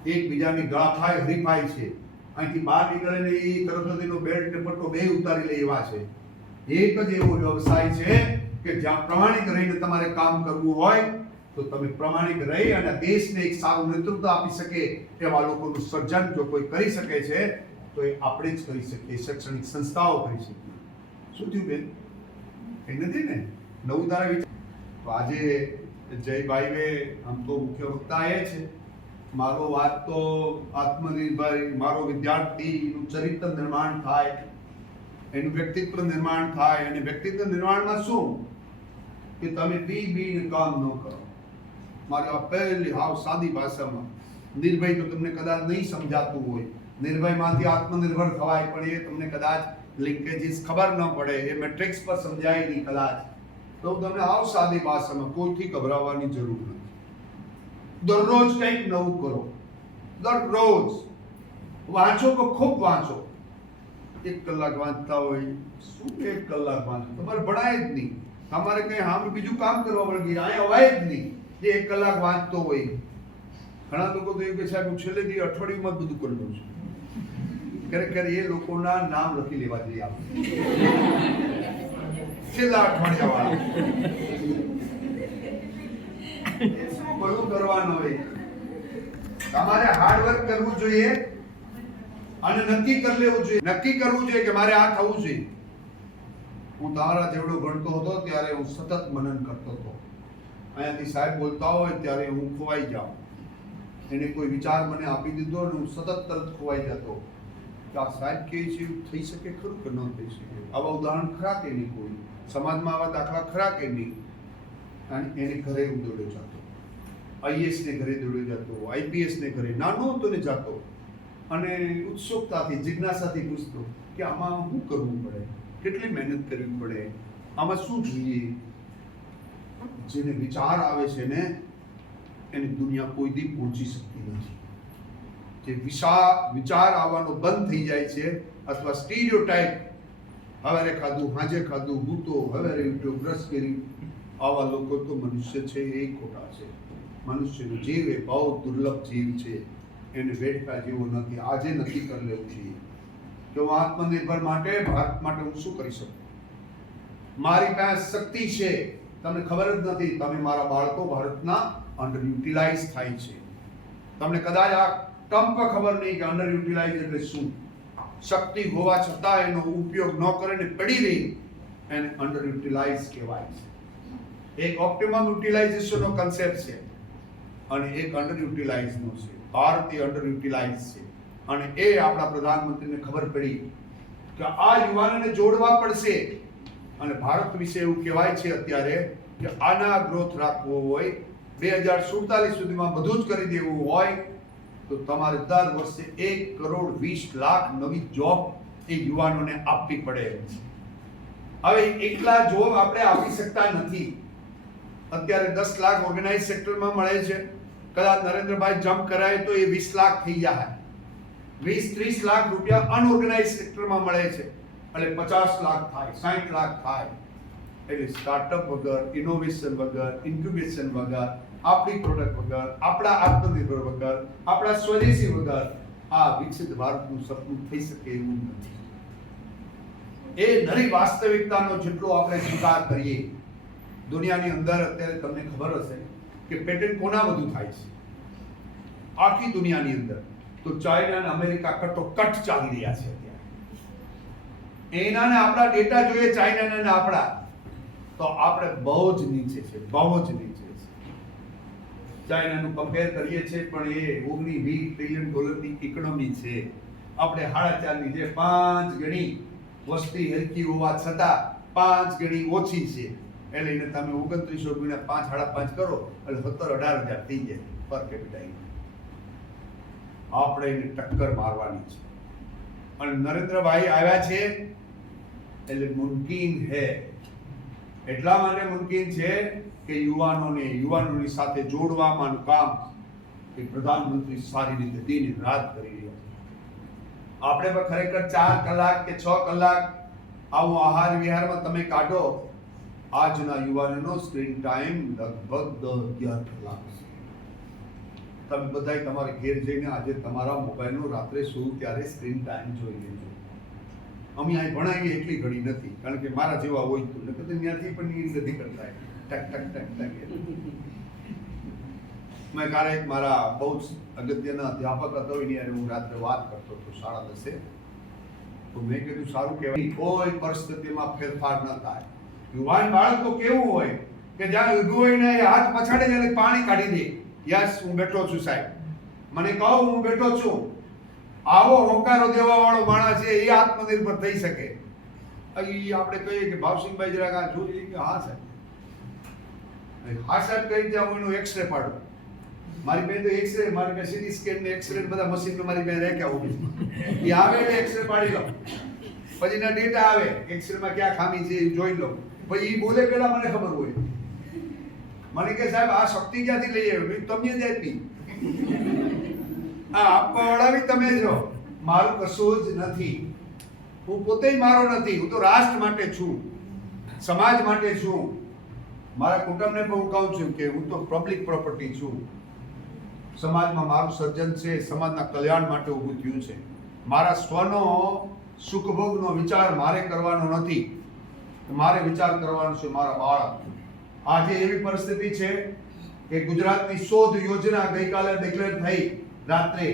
એકબીજાની ગળાફાઈ હરીફાઈ છે. અહીંથી બહાર નીકળે ને એ સરસ્વતીનો બેલ્ટ ને પટ્ટો બે ઉતારી લે એવા છે. એક જ એવો વ્યવસાય છે કે જ્યાં પ્રમાણિક રહીને તમારે કામ કરવું હોય તો તમે પ્રમાણિક રહી અને દેશને એક સારું નેતૃત્વ આપી શકે એવા લોકોનું સર્જન જો કોઈ કરી શકે છે તો એ આપણે જ કરી શકીએ, શૈક્ષણિક સંસ્થાઓ કરી શકીએ. શું થયું બેન? એ નથી ને નવું તારા વિચાર. તો આજે જયભાઈ આમ તો મુખ્ય વક્તા એ છે. મારો વાત તો આત્મનિર્ભર, મારો વિદ્યાર્થીનું ચરિત્ર નિર્માણ થાય, એનું વ્યક્તિત્વ નિર્માણ થાય. અને વ્યક્તિત્વ નિર્માણમાં શું કે તમે બી કામ ન કરો. મારી આ પહેલી હાવ સાદી ભાષામાં, નિર્ભય તો તમને કદાચ નહીં સમજાતું હોય, નિર્ભયમાંથી આત્મનિર્ભર થવાય પણ એ તમને કદાચ લિંકેજીસ ખબર ન પડે, એ મેટ્રિક્સ પર સમજાય નહીં કદાચ, તો તમને હાવ સાદી ભાષામાં, કોઈથી ગભરાવાની જરૂર નથી. દરરોજ કંઈક નવું કરો, દરરોજ વાંચો તો ખૂબ વાંચો. 1 કલાક વાંચતા હોય, શું 1 કલાક વાંચો? તમારે ભણાય જ નહીં. તમારે કંઈ સામે બીજું કામ કરવા વળગી અહીંયા અવાય જ નહીં જે 1 કલાક વાંચતો હોય. ઘણા લોકો તો એવું કે સાહેબ હું છેલ્લેથી અઠવાડિયુંમાં જ બધું કરી લઉં છું. ખરેખર એ લોકોના નામ લખી લેવા જોઈએ આપણે, છેલ્લા અઠવાડિયા વાળા. બધું કરવાનું હોય. તમારે હાર્ડવર્ક કરવું જોઈએ અને નક્કી કરી લેવું જોઈએ, નક્કી કરવું જોઈએ કે મારે આ થવું જોઈએ. હું તારા જેવડો ભણતો હતો ત્યારે હું સતત મનન કરતો હતો. અહીંયાથી સાહેબ બોલતા હોય ત્યારે હું ખોવાઈ જાઉં. એને કોઈ વિચાર મને આપી દીધો અને હું સતત તરત ખોવાઈ જતો કે આ સાહેબ કહે છે એવું થઈ શકે ખરું કે ન થઈ શકે? આવા ઉદાહરણ ખરા કે નહીં? કોઈ સમાજમાં આવા દાખલા ખરા કે નહીં? અને એને ઘરે હું દોડ્યો જતો, IAS ને ઘરે દોડ્યો જતો, IPS ને ઘરે નાનો હતો ને જતો, અને ઉત્સુકતાથી, જિજ્ઞાસાથી પૂછતો કે આમાં શું કરવું પડે, કેટલી મહેનત કરવી પડે, આમાં શું જોઈએ. જેને વિચાર આવે છે ને એની દુનિયા કોઈ દી પહોંચી શકતી નથી. જે વિચાર આવવાનો બંધ થઈ જાય છે, અથવા સ્ટીરિયોટાઇપ, હવારે ખાધું, હાજે ખાધું, હું તો હવારે ઉઠ્યો, બ્રશ કરી, આવા લોકો તો મનુષ્ય છે એ ખોટા છે. મનુષ્યનો જીવ એ બહુ દુર્લભ જીવ છે, એને વેઠવા જેવો નથી. આજે નક્કી કરી લેવું જોઈએ કે હું આત્મનિર્ભર માટે, ભારત માટે હું શું કરી શકું. મારી પાસે શક્તિ છે, તમને ખબર જ નથી. તમે મારા બાળકો ભારતના અંડર યુટિલાઇઝ થાય છે. તમને કદાચ આ ટર્મ પર ખબર નહીં કે અંડર યુટિલાઇઝ એટલે શું. શક્તિ હોવા છતાં એનો ઉપયોગ ન કરીને પડી રહી, એને અંડર યુટિલાઇઝ કહેવાય છે. એક ઓપ્ટિમમ યુટિલાઇઝેશનનો કન્સેપ્ટ છે અને એક અંડર યુટિલાઇઝનો છે. ભારત એ અંડર યુટિલાઇઝ છે અને એ આપણા પ્રધાનમંત્રીને ખબર પડી કે આ યુવાનોને જોડવા પડશે. અને ભારત વિશે એવું કહેવાય છે અત્યારે કે આના ગ્રોથ રાખવો હોય, 2047 સુધીમાં બધું જ કરી દેવું હોય તો તમારે દર વર્ષે 1,20,00,000 નવી જોબ એ યુવાનોને આપવી પડે. હવે એકલા જોબ આપણે આપી શકતા નથી. અત્યારે 10 લાખ ઓર્ગેનાઇઝ સેક્ટરમાં મળે છે. કદાચ નરેન્દ્રભાઈ જમ્પ કરાય તો એ 20 લાખ થઈ જાય. 20-30 લાખ રૂપિયા અનઓર્ગેનાઇઝ સેક્ટરમાં મળે છે એટલે 50 લાખ થાય, 60 લાખ થાય. એટલે સ્ટાર્ટઅપ વગર, ઇનોવેશન વગર, ઇન્ક્યુબેશન વગર, આપણી પ્રોડક્ટ વગર, આપણા આત્મનિર્ભર વગર, આપણા સ્વદેશી વગર આ વિકસિત ભારતનું સપનું થઈ શકે એવું નથી. એ નરી વાસ્તવિકતાનો જેટલો આપણે સ્વીકાર કરીએ, દુનિયાની અંદર અત્યારે તમને ખબર હશે કે પેટન્ટ કોના બધું થાય છે આખી દુનિયાની અંદર, તો ચાઇના અને અમેરિકા કટોકટ ચાલી રહ્યા છે અત્યારે. એના ને આપણા ડેટા જોઈએ, ચાઇના ને આપણા, તો આપણે બહુ જ નીચે છે, બહુ જ નીચે છે. ચાઇનાનું કમ્પેર કરીએ છીએ પણ એ 19-20 ટ્રિલિયન ડોલરની ઇકોનોમી છે. આપણે 4.5 ની જે 5 ગણી વસ્તી હલકી હોવા છતાં 5 ગણી ઓછી છે. એટલે એને તમે 2900 ગુણ્યા 5, 5.5 કરો એટલે 17-18 હજાર થઈ જાય પર કેપિટા. આપણે એને ટક્કર મારવાની છે અને નરેન્દ્રભાઈ આવ્યા છે એટલે મુમકિન હે. એટલા માટે મુમકિન છે કે યુવાનોની સાથે જોડવાનું કામ એ પ્રધાનમંત્રી સારી રીતે દિન રાત કરી રહ્યા છે. આપણે પણ ખરેખર 4 કલાક કે 6 કલાક આવું આહાર વિહારમાં તમે કાઢો, આજના યુવાનોનો સ્ક્રીન ટાઈમ લગભગ 10-11 કલાક છે. તમે બધાય તમારે ઘેર જઈને આજે તમારા મોબાઈલનો રાત્રે સૂવું ત્યારે સ્ક્રીન ટાઈમ જોઈ લેજો. અમે અહીં ભણાવીએ એટલી ઘડી નથી, કારણ કે મારા જેવા હોય તો નકર ત્યાંથી પણ નીંદ નથી કરતા. ટક ટક ટક ટક. મેં ક્યારેક મારા બહુ જ અગત્યના અધ્યાપક હતો એની હારે હું રાત્રે વાત કરતો હતો 10:30. તો મેં કીધું સારું કહેવાય કોઈ પરિસ્થિતિમાં ફેરફાર ન થાય. યુવાન બાળક તો કેવું હોય કે જ્યાં ઊભું હોય ને એ હાથ પછાડે એટલે પાણી કાઢી દે. યસ, હું બેઠો છું સાહેબ, મને કહો હું બેઠો છું. આવો હોંકારો દેવા વાળો માણસ છે એ આત્મનિર્ભર થઈ શકે. અહીં આપણે કહીએ કે ભાવસિંહભાઈ જરાક આ જોઈએ કે હા સાહેબ, હા સાહેબ કહી ત્યાં હું એનું એક્સરે પાડું. મારી બેન તો એક્સરે, મારી પાસે સીટી સ્કેન ને એક્સરે બધા મશીન મારી બેન રાખ્યા હોય. એ આવે એટલે એક્સરે પાડી લો, પછી ના ડેટા આવે, એક્સરે માં ક્યાં ખામી છે એ જોઈ લો. પછી એ બોલે પેલા મને ખબર હોય. મને કે સાહેબ આ શક્તિ ક્યાંથી લઈ આવ્યો? તમે જ આપી. આ આપવા વાળા તમે છો, મારું કશું જ નથી. હું પોતે મારો નથી, હું તો રાષ્ટ્ર માટે છું, સમાજ માટે છું. મારા કુટુંબને પણ હું કહું છું કે હું તો પબ્લિક પ્રોપર્ટી છું. સમાજમાં મારું સર્જન છે, સમાજના કલ્યાણ માટે ઊભું થયું છે. મારા સ્વનો સુખભોગનો વિચાર મારે કરવાનો નથી, મારે વિચાર કરવાનો છે મારા બાળક. આજે એવી પરિસ્થિતિ છે કે ગુજરાતની શોધ યોજના ગઈકાલે ડિક્લેર થઈ રાત્રે.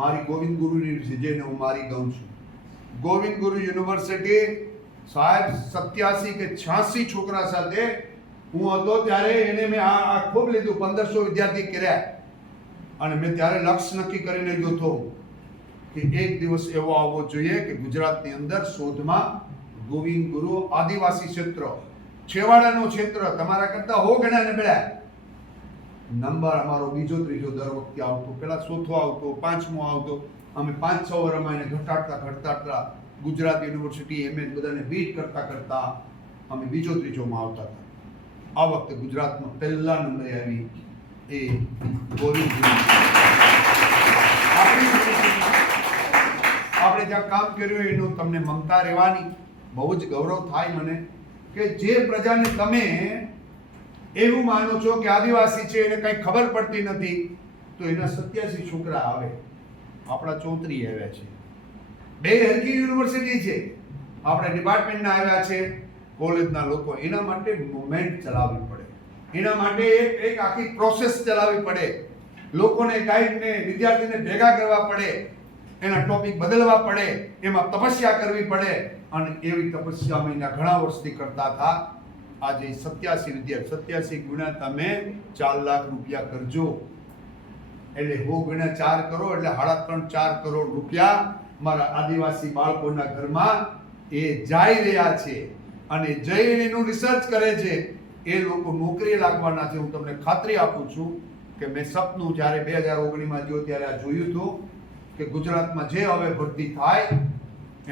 મારી ગોવિંદ ગુરુ યુનિવર્સિટી, જેને હું મારી કહું છું, ગોવિંદ ગુરુ યુનિવર્સિટી સાહેબ 87 કે 86 છોકરા સાથે હું હતો ત્યારે એને મેં આ ખૂબ લીધું. 1500 વિદ્યાર્થી કર્યા અને મેં ત્યારે લક્ષ્ય નક્કી કરીને ગયો હતો કે એક દિવસ એવો આવવો જોઈએ કે ગુજરાતની અંદર શોધમાં ગોવિંદ ગુરુ આદિવાસી ક્ષેત્ર, છેવાડાનું ક્ષેત્ર તમારા કરતા હો ગણા નબળા. નંબર અમારો બીજો ત્રીજો દર વખતે આવતો, પેલા ચોથો આવતો, પાંચમો આવતો. અમે 5-6 વર્ષમાં એને ઘટાડતા ગુજરાત યુનિવર્સિટી એમએસ બધાને બીટ કરતા અમે બીજો ત્રીજોમાં આવતા હતા. આ વખતે ગુજરાતમાં પહેલા નંબરે આવી એ ગોવિંદ ગુરુ. આપણે જ્યાં કામ કર્યું એનું તમને મમતા રહેવાની, બહુ જ ગૌરવ થાય મને કે જે પ્રજાને તમે એવું માનો છો કે આદિવાસી છે એને કંઈ ખબર પડતી નથી, તો એના 87 છોકરા આવે, આપણા 34 આવ્યા છે. બે હરકી યુનિવર્સિટી છે, આપણે ડિપાર્ટમેન્ટના આવ્યા છે, કોલેજના લોકો. એના માટે મુવમેન્ટ ચલાવવી પડે, એના માટે એક આખી પ્રોસેસ ચલાવવી પડે, લોકોને ગાઈડને વિદ્યાર્થીને ભેગા કરવા પડે, એના ટોપિક બદલવા પડે, એમાં તપસ્યા કરવી પડે. અને એવી તપસ્યા અમે ઘણા વર્ષથી કરતા હતા. આજે 87 વિદ્યાર્થી, 87 ગુણ્યા તમે 4 લાખ રૂપિયા કરજો, એટલે 100 ગુણ્યા 4 કરો એટલે 3.5-4 કરોડ રૂપિયા મારા આદિવાસી બાળકોના ઘરમાં એ જઈ રહ્યા છે. અને જઈને એનું રિસર્ચ કરે છે, એ લોકો નોકરી લાગવાના છે. હું તમને ખાતરી આપું છું કે મેં સપનું જ્યારે 2019માં ગયો ત્યારે આ જોયું હતું કે ગુજરાતમાં જે હવે ભરતી થાય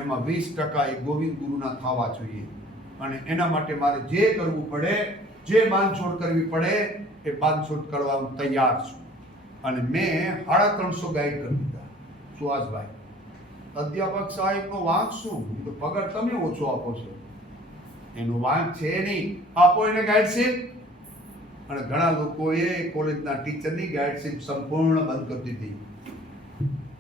એમાં 20% એ ગોવિંદ ગુરુના થવા જોઈએ. અને એના માટે મારે જે કરવું પડે, જે બાંધછોડ કરવી પડે, એ બાંધછોડ કરવા હું તૈયાર છું. અને મેં 350 ગાઈડ કરી દીધા. સુહાસભાઈ, અધ્યાપક સાહેબનો વાંક શું? તો પગાર તમે ઓછો આપો છો, એનો વાંક છે નહીં, આપો એને ગાઈડશીપ. અને ઘણા લોકોએ કોલેજના ટીચરની ગાઈડશીપ સંપૂર્ણ બંધ કરી દીધી.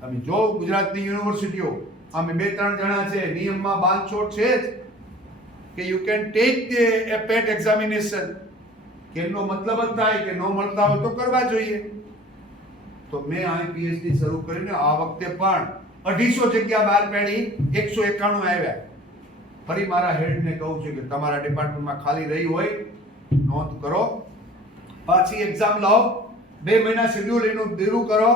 તમે જો ગુજરાતની યુનિવર્સિટીઓ, અમે 2-3 જણા છે, નિયમમાં બાંધછોડ છે જ કે you can take a PET examination, કે એનો મતલબ જ થાય કે ન મળતા હોય તો કરવા જોઈએ. તો મેં આ પીએચડી શરૂ કરીને આ વખતે પણ 250 જગ્યા બહાર પાડી, 191 આવ્યા. ફરી મારા હેડને કહું છું કે તમારા ડિપાર્ટમેન્ટમાં ખાલી રહી હોય નોંધ કરો, પાછી એક્ઝામ લાવો, 2 મહિના શેડ્યુલ એનું ધીરું કરો.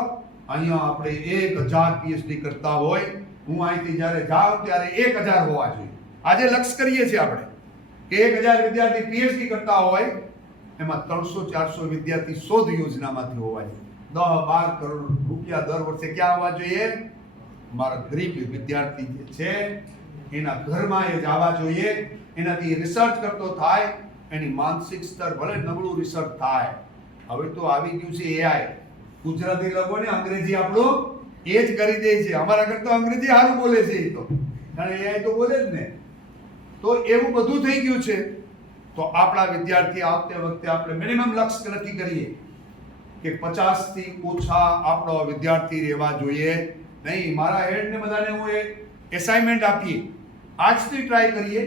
અહીંયા આપણે 1000 પીએચડી કરતા હોય, હું અહીંથી જ્યારે જાઉં ત્યારે 1000 હોવા જોઈએ. આજે લક્ષ્ય કરીએ છીએ આપણે કે 1000 વિદ્યાર્થી પીએચડી કરતા હોય, એમાં 300-400 વિદ્યાર્થી શોધ યોજનામાંથી હોવા જોઈએ. 10-12 કરોડ રૂપિયા દર વર્ષે ક્યાં આવવા જોઈએ? મારા ગરીબ વિદ્યાર્થી જે છે એના ઘરમાં એ જ આવવા જોઈએ. એનાથી રિસર્ચ કરતો થાય, એની માનસિક સ્તર ભલે નબળું રિસર્ચ થાય. હવે તો આવી ગયું છે એઆઈ, ગુજરાતી લોકોને અંગ્રેજી આપણું એ જ કરી દે છે. અમારા કરતા અંગ્રેજી સારું બોલે છે એ તો, કારણ એઆઈ તો બોલે જ ને. તો એવું બધું થઈ ગયું છે. તો આપણા વિદ્યાર્થી આવતે વખતે આપણે મિનિમમ લક્ષ્ય નક્કી કરીએ કે 50 થી ઓછા આપણો વિદ્યાર્થી રહેવા જોઈએ નહીં. મારા હેડને બધાને હું એક એસાઇનમેન્ટ આપીએ, આજથી ટ્રાય કરીએ.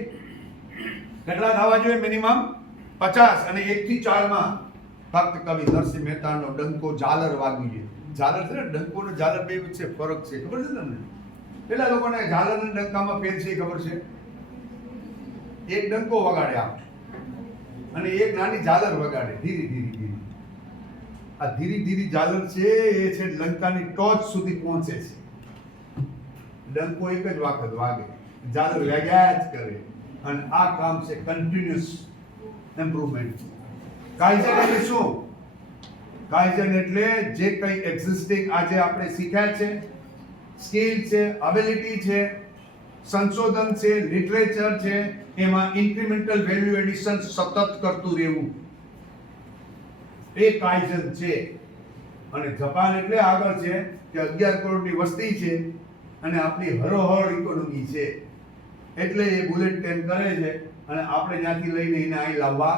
કેટલા થવા જોઈએ? મિનિમમ 50. અને 1 થી 4 માં ભક્ત કવિ નરસિંહ મહેતાનો ડંકો ઝાલર વાગ્યું છે. ઝાલર છે ને, ડંકો ને ઝાલર બે વચ્ચે ફરક છે, ખબર છે તમને? પેલા લોકોને ઝાલર અને ડંકામાં ફેર છે, ખબર છે? એક ડંકો વગાડે આમ, અને એક નાની ઝાલર વગાડે ધીરી ધીરી ધીરી. આ ધીરી ધીરી ઝાલર છે એ છે લંકાની ટોચ સુધી પહોંચે છે. ડંકો એક જ વખત વાગે, ઝાલર વાગ્યા જ કરે. અને આ કામ છે કન્ટિન્યુઅસ ઇમ્પ્રુવમેન્ટ. કાઇઝન એટલે શું? કાઇઝન એટલે જે કંઈ એક્ઝિસ્ટિંગ આજે આપણે શીખ્યા છે, સ્કિલ છે, એબિલિટી છે, સંશોધન છે, લિટરેચર છે, એમાં ઇન્ક્રીમેન્ટલ વેલ્યુ એડિશન સતત કરતું રહેવું, એ કાઇઝન છે. અને જાપાન એટલે આગળ છે કે 11 કરોડની વસ્તી છે અને આપણી હરોહર ઇકોનોમી છે, એટલે એ બુલેટ ટ્રેન કરે છે. અને આપણે ત્યાંથી લઈને એને અહીં લાવવા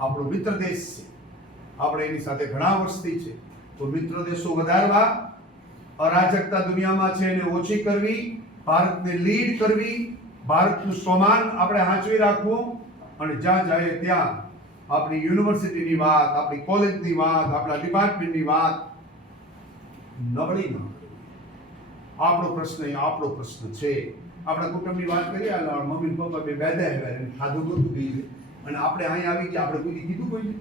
આપણો મિત્ર દેશ છે, આપણે એની સાથે ઘણા વર્ષથી છે. તો મિત્ર દેશો વધારવા, અરાજકતા દુનિયામાં છે એને ઓછી કરવી, ભારતને લીડ કરવી, ભારતનું સ્વમાન આપણે હાંચવી રાખવું. અને જ્યાં જાય ત્યાં આપણી યુનિવર્સિટીની વાત, આપણી કોલેજની વાત, આપણા ડિપાર્ટમેન્ટની વાત નબળી ન કરવી. આપણો પ્રશ્ન એ આપણો પ્રશ્ન છે. આપણા કુટુંબની વાત કરીએ, મમ્મી પપ્પા બે બેદા આવ્યા, ખાધું બધું પી, અને આપણે અહીં આવી ગયા, આપણે કોઈ કીધું કોઈને?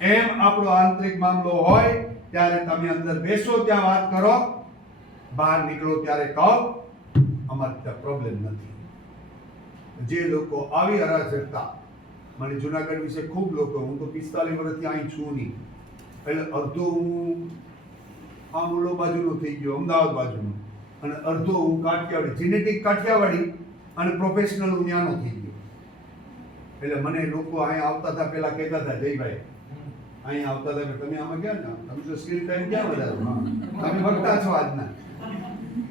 એમ આપણો આંતરિક મામલો હોય ત્યારે તમે અંદર બેસો ત્યાં વાત કરો, બહાર નીકળો ત્યારે કહો અમારે ત્યાં પ્રોબ્લેમ નથી. જે લોકો આવી અરાજકતા, મને જુનાગઢ વિશે ખૂબ લોકો, હું તો 45 વર્ષથી અહીં છું નહીં, એટલે અડધો હું આ મૂલો બાજુનો થઈ ગયો, અમદાવાદ બાજુનો, અને અડધો હું કાઠિયાવાડી, જેનેટિક કાઠિયાવાડી અને પ્રોફેશનલ હું ત્યાંનો થઈ ગયો. એટલે મને લોકો અહીંયા આવતા હતા પહેલા કહેતા હતા, જયભાઈ અહીં આવતા હતા, તમે આમાં ક્યાં ને, તમે તો સ્ક્રીન ટાઈમ ક્યાં વધારો, તમે વખતા છો આજના,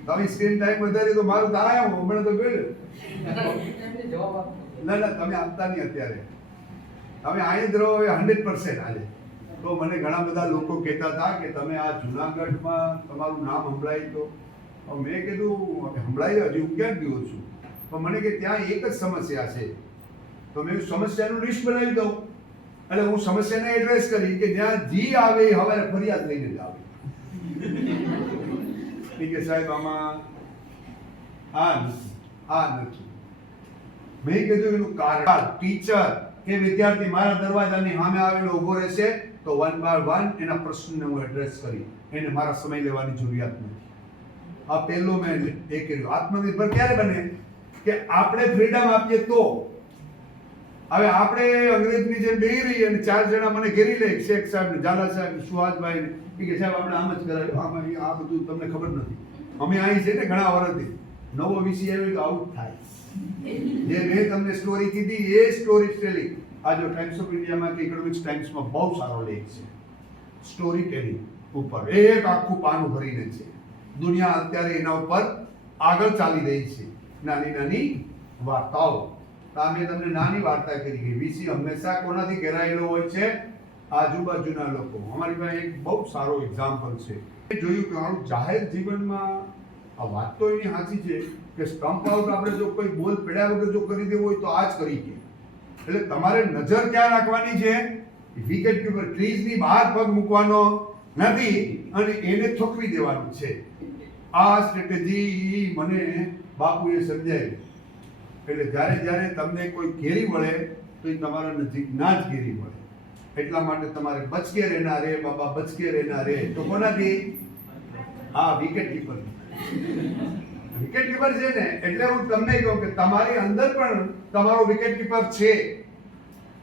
તમે સ્ક્રીન ટાઈમ વધારી તો મારું તો આયા હમણાં તો ગયું. ના ના, તમે આપતા નહીં અત્યારે. તમે અહીં જ રહો એ 100% હાલે. તો મને ઘણા બધા લોકો કહેતા હતા કે તમે આ જુનાગઢમાં તમારું નામ સંભળાય તો મેં કીધું સંભળાય, હજી હું ક્યાં ગયો છું, પણ મને કે ત્યાં એક જ સમસ્યા છે. તો મેં સમસ્યાનું લિસ્ટ બનાવી દઉં. એટલે હું સમસ્યાને એડ્રેસ કરી કે જ્યાં જી આવે એ હવે ફરિયાદ લઈને જ આવે. કે સાહેબ આમાં આ નથી. મેં કીધું એનું કારણ ટીચર કે વિદ્યાર્થી મારા દરવાજાની સામે આવેલો ઉભો રહેશે તો 1 by 1 એના પ્રશ્નને હું એડ્રેસ કરી, એને મારા સમય લેવાની જરૂરિયાત નથી. આ પહેલો મેં એ કર્યું. આત્મનિર્ભર ક્યારે બને કે આપણે ફ્રીડમ આપીએ તો. હવે આપણે અંગ્રેજની જેમ બેહી રહી અને 4 જણા મને ઘેરી લે, શેખ સાહેબ ને ઝાલા સાહેબ ને સુહાસભાઈ ને કે સાહેબ આપણે આમ જ કરાવ્યું, આમાં આ બધું તમને ખબર નથી. અમે અહીં છે ને ઘણા વર્ષથી નવો વિષય આવ્યો તો આવું થાય. જે મેં તમને સ્ટોરી કીધી એ સ્ટોરી ટેલિંગ આ જો ટાઈમ્સ ઓફ ઇન્ડિયામાં કે ઇકોનોમિક્સ ટાઈમ્સમાં બહુ સારો લેખ છે સ્ટોરી ટેલિંગ ઉપર. એક આખું પાનું ભરીને છે. દુનિયા અત્યારે એના ઉપર આગળ ચાલી રહી છે. નાની નાની વાર્તાઓ. તો મેં તમને નાની વાર્તા કરી કે વીસી હંમેશા કોનાથી ઘેરાયેલો હોય છે? આજુબાજુના લોકો. અમારી પાસે એક બહુ સારો એક્ઝામ્પલ છે. જોયું કે મારું જાહેર જીવનમાં આ વાત તો એની સાચી છે કે સ્ટમ્પ આઉટ આપણે જો કોઈ બોલ પડ્યા વગર જો કરી દેવો હોય તો આ જ કરી કે. એટલે તમારે નજર ક્યાં રાખવાની છે? વિકેટ કીપર ક્રીઝની બહાર પગ મૂકવાનો નથી અને એને ઠોકવી દેવાનું છે. આ સ્ટ્રેટેજી મને બાપુએ સમજાવી. એટલે જ્યારે તમને કોઈ ઘેરી વળે તો એ તમારા નજીક ના જ ઘેરી વળે. એટલા માટે તમારે બચકે રહેના રે બાબા, બચકે રહેના રે. તો કોનાથી? હા, વિકેટ કીપર. વિકેટ કીપર છે ને એટલે હું તમને કહું કે તમારી અંદર પણ તમારો વિકેટ કીપર છે.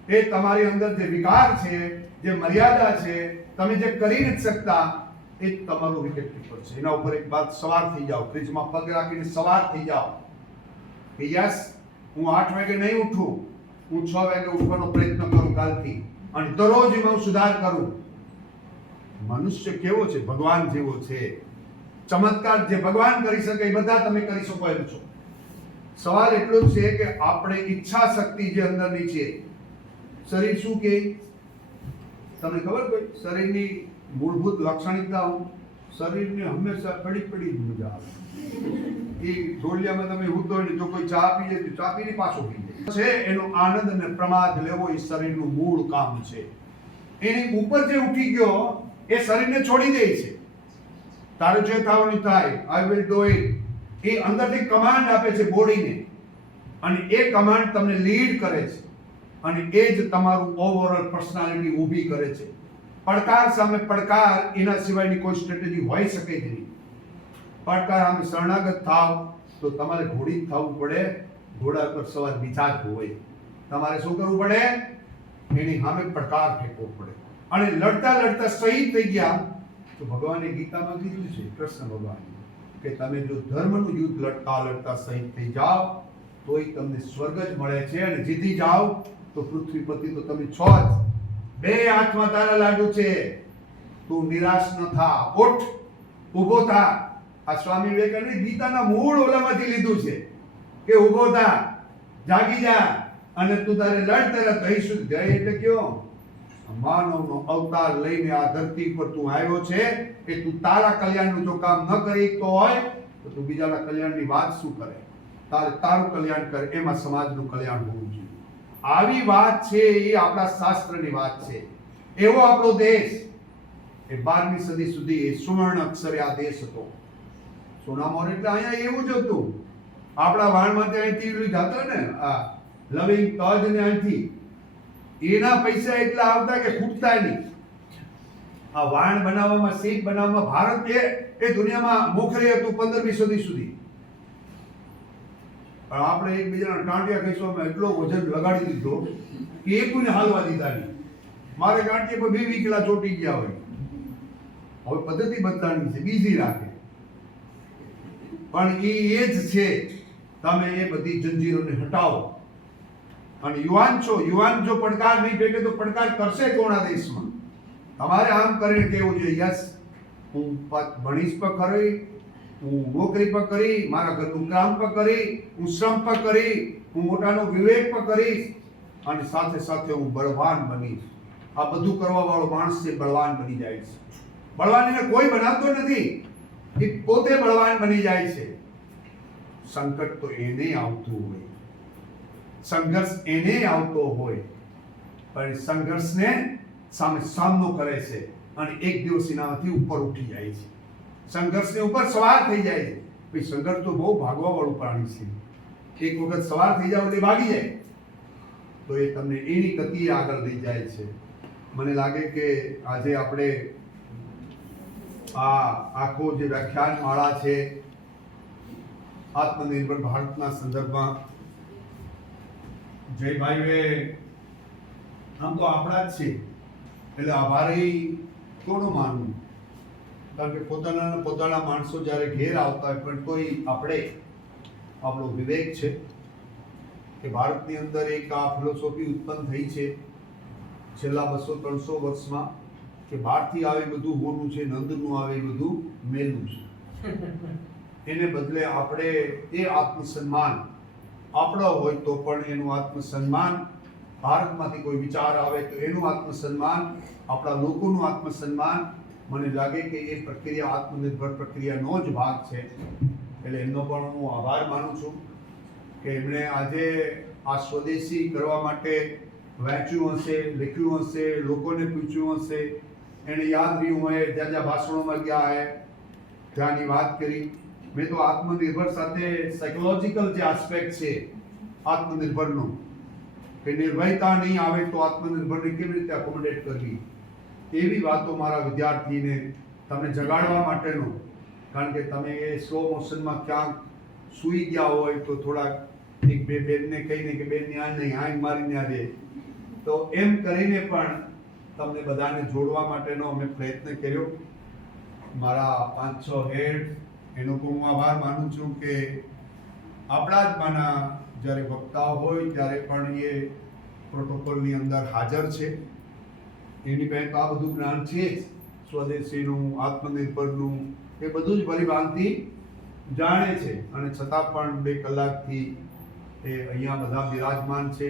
એ તમારી અંદર જે વિકાર છે, જે મર્યાદા છે, તમે જે કરી નથી શકતા એ જ તમારો વિકેટ કીપર છે. એના ઉપર એક વાત સવાર થઈ જાઓ, ફ્રીજમાં પગ રાખીને સવાર થઈ જાઓ કે યસ હું 8 વાગે નહીં ઉઠું, હું 6 વાગે ઉઠવાનો પ્રયત્ન કરું કાલથી અને દરરોજ એમાં સુધાર કરું. મનુષ્ય કેવો છે? ભગવાન જેવો છે. ચમત્કાર જે ભગવાન કરી શકે એ બધા તમે કરી શકો એમ છો. સવાલ એટલો જ છે કે આપણે ઈચ્છા શક્તિ જે અંદરની છે. શરીર શું કે તમને ખબર? કોઈ શરીરની મૂળભૂત લાક્ષણિકતાઓ. શરીરને હંમેશા પડી જ મજા આવે. એ ઢોલિયામાં તમે ઉતો હોય જો કોઈ ચા પી જાય તો ચા પીને પાછો પી જાય છે. એનો આનંદ અને પ્રમાદ લેવો એ શરીરનું મૂળ કામ છે. એની ઉપર જે ઉઠી ગયો એ શરીરને છોડી દે છે. તારે જે થવાનું થાય, આઈ વિલ ડુ ઇટ. એ અંદરથી કમાન્ડ આપે છે બોડીને અને એ કમાન્ડ તમને લીડ કરે છે અને એ જ તમારું ઓવરઓલ પર્સનાલિટી ઊભી કરે છે. પડકાર સામે પડકાર, એના સિવાયની કોઈ સ્ટ્રેટેજી હોઈ શકે જ નહીં. પડકાર સામે શરણાગત થાવ તો તમારે ઘોડી થવું પડે. ઘોડા પર સવાર બીજા જ હોય. તમારે શું કરવું પડે? એની સામે પડકાર ફેંકવો પડે. અને લડતા લડતા શહીદ થઈ ગયા તો ભગવાને ગીતામાં કીધું છે, કૃષ્ણ ભગવાન, કે તમે જો ધર્મનું યુદ્ધ લડતા લડતા શહીદ થઈ જાઓ તોય તમને સ્વર્ગ જ મળે છે અને જીતી જાઓ તો પૃથ્વીપતિ તો તમે છો જ. 2 હાથમાં તારા લાડુ છે. તું નિરાશ ન થા, ઉઠ, ઊભો થા. આ સ્વામી વિવેકાનંદ ગીતાના મૂળ ઓલામાંથી લીધું છે કે ઊભો થા, જાગી જા અને તું તારે લડ. તારા દહીં સુધી જય એટલે કયો? માનવનો અવતાર લઈને આ ધરતી પર તું આવ્યો છે કે તું તારા કલ્યાણનું જો કામ ન કરી શકતો હોય તો તું બીજાના કલ્યાણની વાત શું કરે? તારે તારું કલ્યાણ કર, એમાં સમાજનું કલ્યાણ હોવું જોઈએ. આવી વાત છે એ આપણા શાસ્ત્રની વાત છે. એવો આપણો દેશ એ 12મી સદી સુધી એ સુવર્ણ અક્ષરે આ દેશ હતો. સોનામોર એટલે અહીંયા એવું જ હતું. આપણા વાણમાંથી અહીંથી જતો ને આ લવિંગ તજ ને અહીંથી એના પૈસા એટલા આવતા કે ખૂટતા નહીં. આ વાણ બનાવવામાં, સીપ બનાવવામાં ભારત એ દુનિયામાં મોખરે હતું 15મી સદી સુધી. પણ આપણે એકબીજાના ટાંટિયા ખેંચવામાં એટલો વજન લગાડી દીધો કે એકને હાલવા દીધા નહીં. મારે ટાંટિયા પર 2 કિલા ચોટી ગયા હોય. હવે પદ્ધતિ બદલાની છે, બીજી રાખે. પણ એ જ છે. તમે એ બધી જંજીરોને હટાવો. અને યુવાન છો, યુવાન જો પડકાર નહીં ફેંકે તો પડકાર કરશે કોણ આ દેશમાં? તમારે આમ કરીને કેવું છે, યસ હું ભણીશ પર ખરી, હું નોકરી પર કરી, મારા ઘરનું કામ પર કરી, હું શ્રમ પર કરી, હું મોટાનો વિવેક પર કરીશ અને સાથે સાથે હું બળવાન બનીશ. આ બધું કરવા વાળો માણસ છે બળવાન બની જાય છે. બળવાનને કોઈ બનાવતો નથી, એ પોતે બળવાન બની જાય છે. સંકટ તો એને આવતું હોય, સંઘર્ષ એને આવતો હોય, પણ સંઘર્ષને સામે સામનો કરે છે અને એક દિવસ એનામાંથી ઉપર ઉઠી જાય છે, સંઘર્ષની ઉપર સવાર થઈ જાય છે. ભાઈ સંઘર્ષ તો બહુ ભાગવા વાળું પ્રાણી છે. એક વખત સવાર થઈ જાવ એટલે ભાગી જાય તો એ તમને એની ગતિએ આગળ લઈ જાય છે. મને લાગે કે આજે આપણે આ આખો જે વ્યાખ્યાન માળા છે આત્મનિર્ભર ભારતના સંદર્ભમાં, જયભાઈએ આમ તો આપણા જ છે એટલે આભારી કોનો માનવું, કારણ કે પોતાના માણસો જ્યારે ઘેર આવતા હોય પણ તોય આપણે આપણો વિવેક છે કે ભારતની અંદર એક આ ફિલોસોફી ઉત્પન્ન થઈ છે છેલ્લા 200-300 વર્ષમાં કે બહારથી આવે બધું હોનું છે, નંદનું આવે બધું મેલું છે. એને બદલે આપણે એ આત્મસન્માન આપણો હોય તો પણ એનું આત્મસન્માન, ભારતમાંથી કોઈ વિચાર આવે તો એનું આત્મસન્માન, આપણા લોકોનું આત્મસન્માન, મને લાગે કે એ પ્રક્રિયા આત્મનિર્ભર પ્રક્રિયાનો જ ભાગ છે. એટલે એમનો પણ હું આભાર માનું છું કે એમણે આજે આ સ્વદેશી કરવા માટે વાંચ્યું હશે, લખ્યું હશે, લોકોને પૂછ્યું હશે, એને યાદ રહ્યું હોય, જ્યાં જ્યાં ભાષણોમાં ગયા હોય ત્યાંની વાત કરી. મેં તો આત્મનિર્ભર સાથે સાયકોલોજીકલ જે આસ્પેક્ટ છે આત્મનિર્ભરનો, કે નિર્ભયતા નહીં આવે તો આત્મનિર્ભરને કેવી રીતે એકોમોડેટ કરવી, એવી વાતો મારા વિદ્યાર્થીને તમને જગાડવા માટેનો, કારણ કે તમે એ સ્લો મોશનમાં ક્યાંક સૂઈ ગયા હોય તો થોડાક એક બે બેનને કહીને કે બેન ન્યા નહીં આંખ મારી ન્યા રહે, તો એમ કરીને પણ તમને બધાને જોડવા માટેનો અમે પ્રયત્ન કર્યો. મારા 5-6 હેડ એનો પણ હું આભાર માનું છું કે આપણા જ માના જ્યારે વક્તાઓ હોય ત્યારે પણ એ પ્રોટોકોલની અંદર હાજર છે. એની પાસે તો આ બધું જ્ઞાન છે જ, સ્વદેશીનું, આત્મનિર્ભરનું, એ બધું જ ભલીભાંતિ જાણે છે અને છતાં પણ 2 કલાકથી એ અહીંયા બધા બિરાજમાન છે.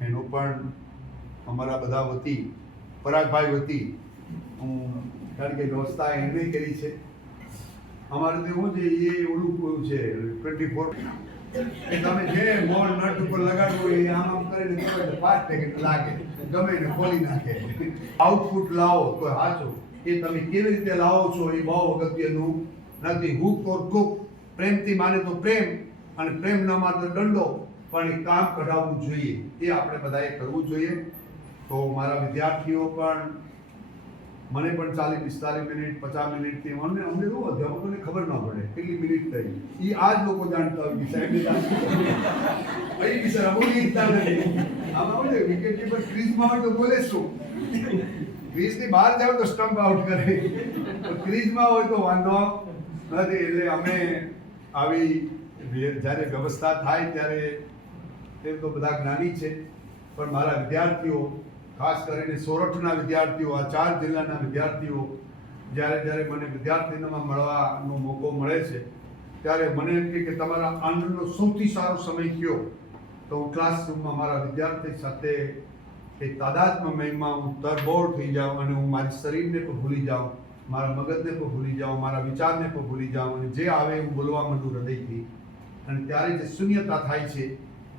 એનો પણ અમારા બધા વતી, પરાગભાઈ વતી હું, કારણ કે વ્યવસ્થા એમને કરી છે. અમારે તો એવું છે એ ઓલું છે 24 કે તમે જે બોલ નટ ઉપર લગાડવો એ આમ કરીને તમે 5 સેકન્ડ લાગે, ગમે એને ખોલી નાખે. આઉટપુટ લાવો તો સાચું, એ તમે કેવી રીતે લાવો છો એ બહુ અગત્યનું નથી. હુક ઓર કુક, પ્રેમથી માને તો પ્રેમ અને પ્રેમ ન માને તો દંડો, પણ એ કામ કઢાવવું જોઈએ, એ આપણે બધાએ કરવું જોઈએ. તો મારા વિદ્યાર્થીઓ પણ મને પણ 40-45 મિનિટ 50 મિનિટથી અમને શું અધ્યાપકોને ખબર ન પડે કેટલી મિનિટ થઈ, એ આ જ લોકો જાણતા હોય કે સાહેબ એ બિચારા બોલી નથી. આમાં હોય ને વિકેટ કીપર ક્રીઝમાં હોય તો બોલે શું, ક્રીઝની બહાર જાવ તો સ્ટમ્પ આઉટ કરે, ક્રીઝમાં હોય તો વાંધો નથી. એટલે અમે આવી જ્યારે વ્યવસ્થા થાય ત્યારે તે તો બધા જ્ઞાની છે, પણ મારા વિદ્યાર્થીઓ, ખાસ કરીને સોરઠના વિદ્યાર્થીઓ, આ 4 જિલ્લાના વિદ્યાર્થીઓ, જ્યારે મને વિદ્યાર્થીઓમાં મળવાનો મોકો મળે છે ત્યારે મને એમ કે તમારા આનંદનો સૌથી સારો સમય કયો, તો હું ક્લાસરૂમમાં મારા વિદ્યાર્થી સાથે એક તાદાત્મ્ય મહિમાં હું તરબોળ થઈ જાઉં અને હું મારી શરીરને પણ ભૂલી જાઉં, મારા મગજને પણ ભૂલી જાઉં, મારા વિચારને પણ ભૂલી જાઉં અને જે આવે હું બોલવા માંડું હૃદયથી. અને ત્યારે જે શૂન્યતા થાય છે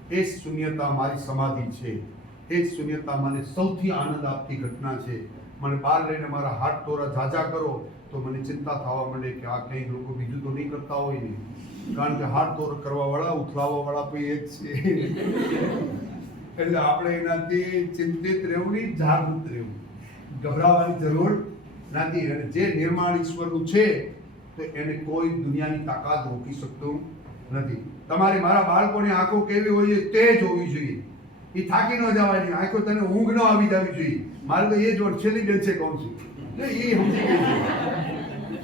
એ જ શૂન્યતા મારી સમાધિ છે. એ જ શૂન્યતા મને સૌથી આનંદ આપતી ઘટના છે. મને બહાર લઈને મારા હાથ તોરા ઝાઝા કરો તો મને ચિંતા થવા માંડે કે આ કંઈ લોકો બીજું તો નહીં કરતા હોય ને, કારણ કે હાથ તોર કરવાવાળા, ઉથલાવવાવાળા પણ એ જ છે. એટલે આપણે એનાથી ચિંતિત રહેવું નહીં, જાગૃત રહેવું, ગભરાવાની જરૂર નથી. અને જે નિર્માણ ઈશ્વરનું છે તો એને કોઈ દુનિયાની તાકાત રોકી શકતું નથી. તમારે મારા બાળકોની આંખો કેવી હોય છે તે જોવી જોઈએ, એ થાકી ન જવાની આંખો, તને ઊંઘ ન આવી જવી જોઈએ. મારે તો એ જ છેલ્લી બેન છે કહું છું, એ સમજી ગઈ છે,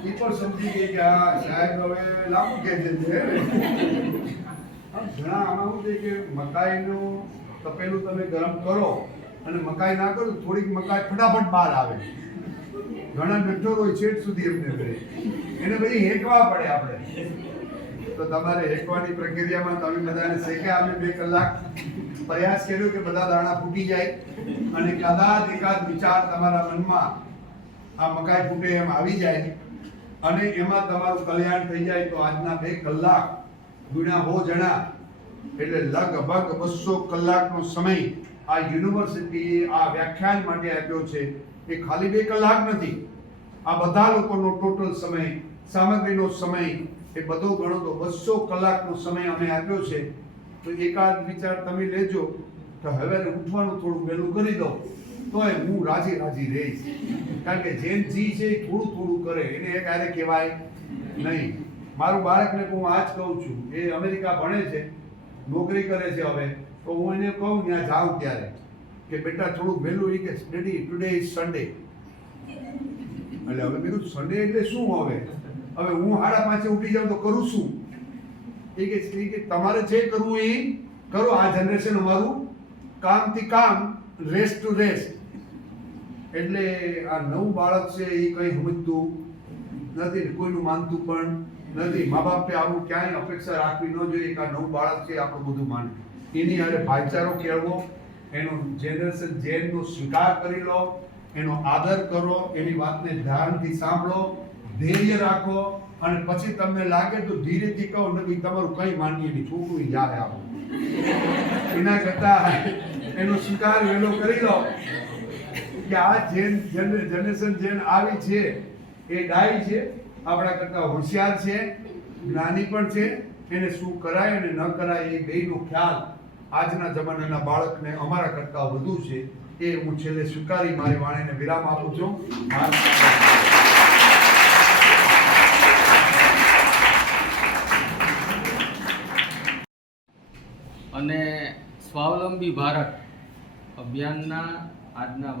એ પણ સમજી ગઈ કે આ સાહેબ હવે લાંબુ કે છે. ઘણા આમાં શું છે કે મકાઈનું તપેલું તમે ગરમ કરો અને મકાઈ ના કરો થોડીક મકાઈ ફટાફટ બહાર આવે. ઘણા ડઠોર હોય છેટ સુધી એમને કરે, એને પછી હેકવા પડે આપણે. તો તમારે હેકવાની પ્રક્રિયામાં તમે બધાને શેક્યા. અમે 2 કલાક પ્રયાસ કર્યો કે બધા દાણા ફૂટી જાય અને કદાચ એકાદ વિચાર તમારા મનમાં આ મકાઈ ફૂટે એમ આવી જાય અને એમાં તમારું કલ્યાણ થઈ જાય. તો આજના 2 કલાક ગુણ્યા 100 જણા એટલે લગભગ 200 કલાકનો સમય આ યુનિવર્સિટીએ આ વ્યાખ્યાન માટે આપ્યો છે. એ ખાલી 2 કલાક નથી, આ બધા લોકોનો ટોટલ સમય, સામગ્રીનો સમય એ બધો ગણો તો 200 કલાકનો સમય અમે આપ્યો છે. તો એકાદ વિચાર તમે લેજો તો હવે ઉઠવાનું થોડું વહેલું કરી દો તોય હું રાજી રહીશ. કારણ કે જેમ જી છે એ થોડું કરે એને એક આરે કહેવાય નહીં. મારું બાળકને હું આ જ કહું છું, એ અમેરિકા ભણે છે, નોકરી કરે છે. હવે તો હું એને કહું ત્યાં જાઉં ત્યારે કે બેટા થોડું વહેલું, એ કે ડેડી ટુડે ઇઝ સન્ડે. એટલે હવે કીધું સન્ડે એટલે શું? હવે હું 5:30 ઉઠી જાઉં તો કરું શું? એ કે તમારે જે કરવું એ કરો. આ જનરેશન અમારું કામથી કામ, રેસ્ટ ટુ રેસ્ટ. એટલે આ નવું બાળક છે એ કંઈ સમજતું નથી, કોઈનું માનતું પણ નથી. મા બાપે આવું ક્યાંય અપેક્ષા રાખવી ન જોઈએ કે આ નવું બાળક છે આપણું બધું માને. એની હારે ભાઈચારો કેળવો, એનું જનરેશન જેનનો સ્વીકાર કરી લો, એનો આદર કરો, એની વાતને ધ્યાનથી સાંભળો, ધૈર્ય રાખો અને પછી તમને લાગે તો ધીરેથી કહો, નથી તમારું કંઈ માનીએ નહીં, છોકરું જાય આપો. એના કરતા એનો સ્વીકાર વહેલો કરી લો કે આ જનરેશન જેન આવી છે એ ડાઈ છે, આપણા કરતા હોશિયાર છે, જ્ઞાની પણ છે. એને શું કરાય અને ન કરાય એ બેયનો ખ્યાલ આજના જમાનાના બાળકને અમારા કરતા વધુ છે. એ હું છેલ્લે સ્વીકારી મારી વાણીને વિરામ આપું છું. અને સ્વાવલંબી ભારત અભિયાનના આજના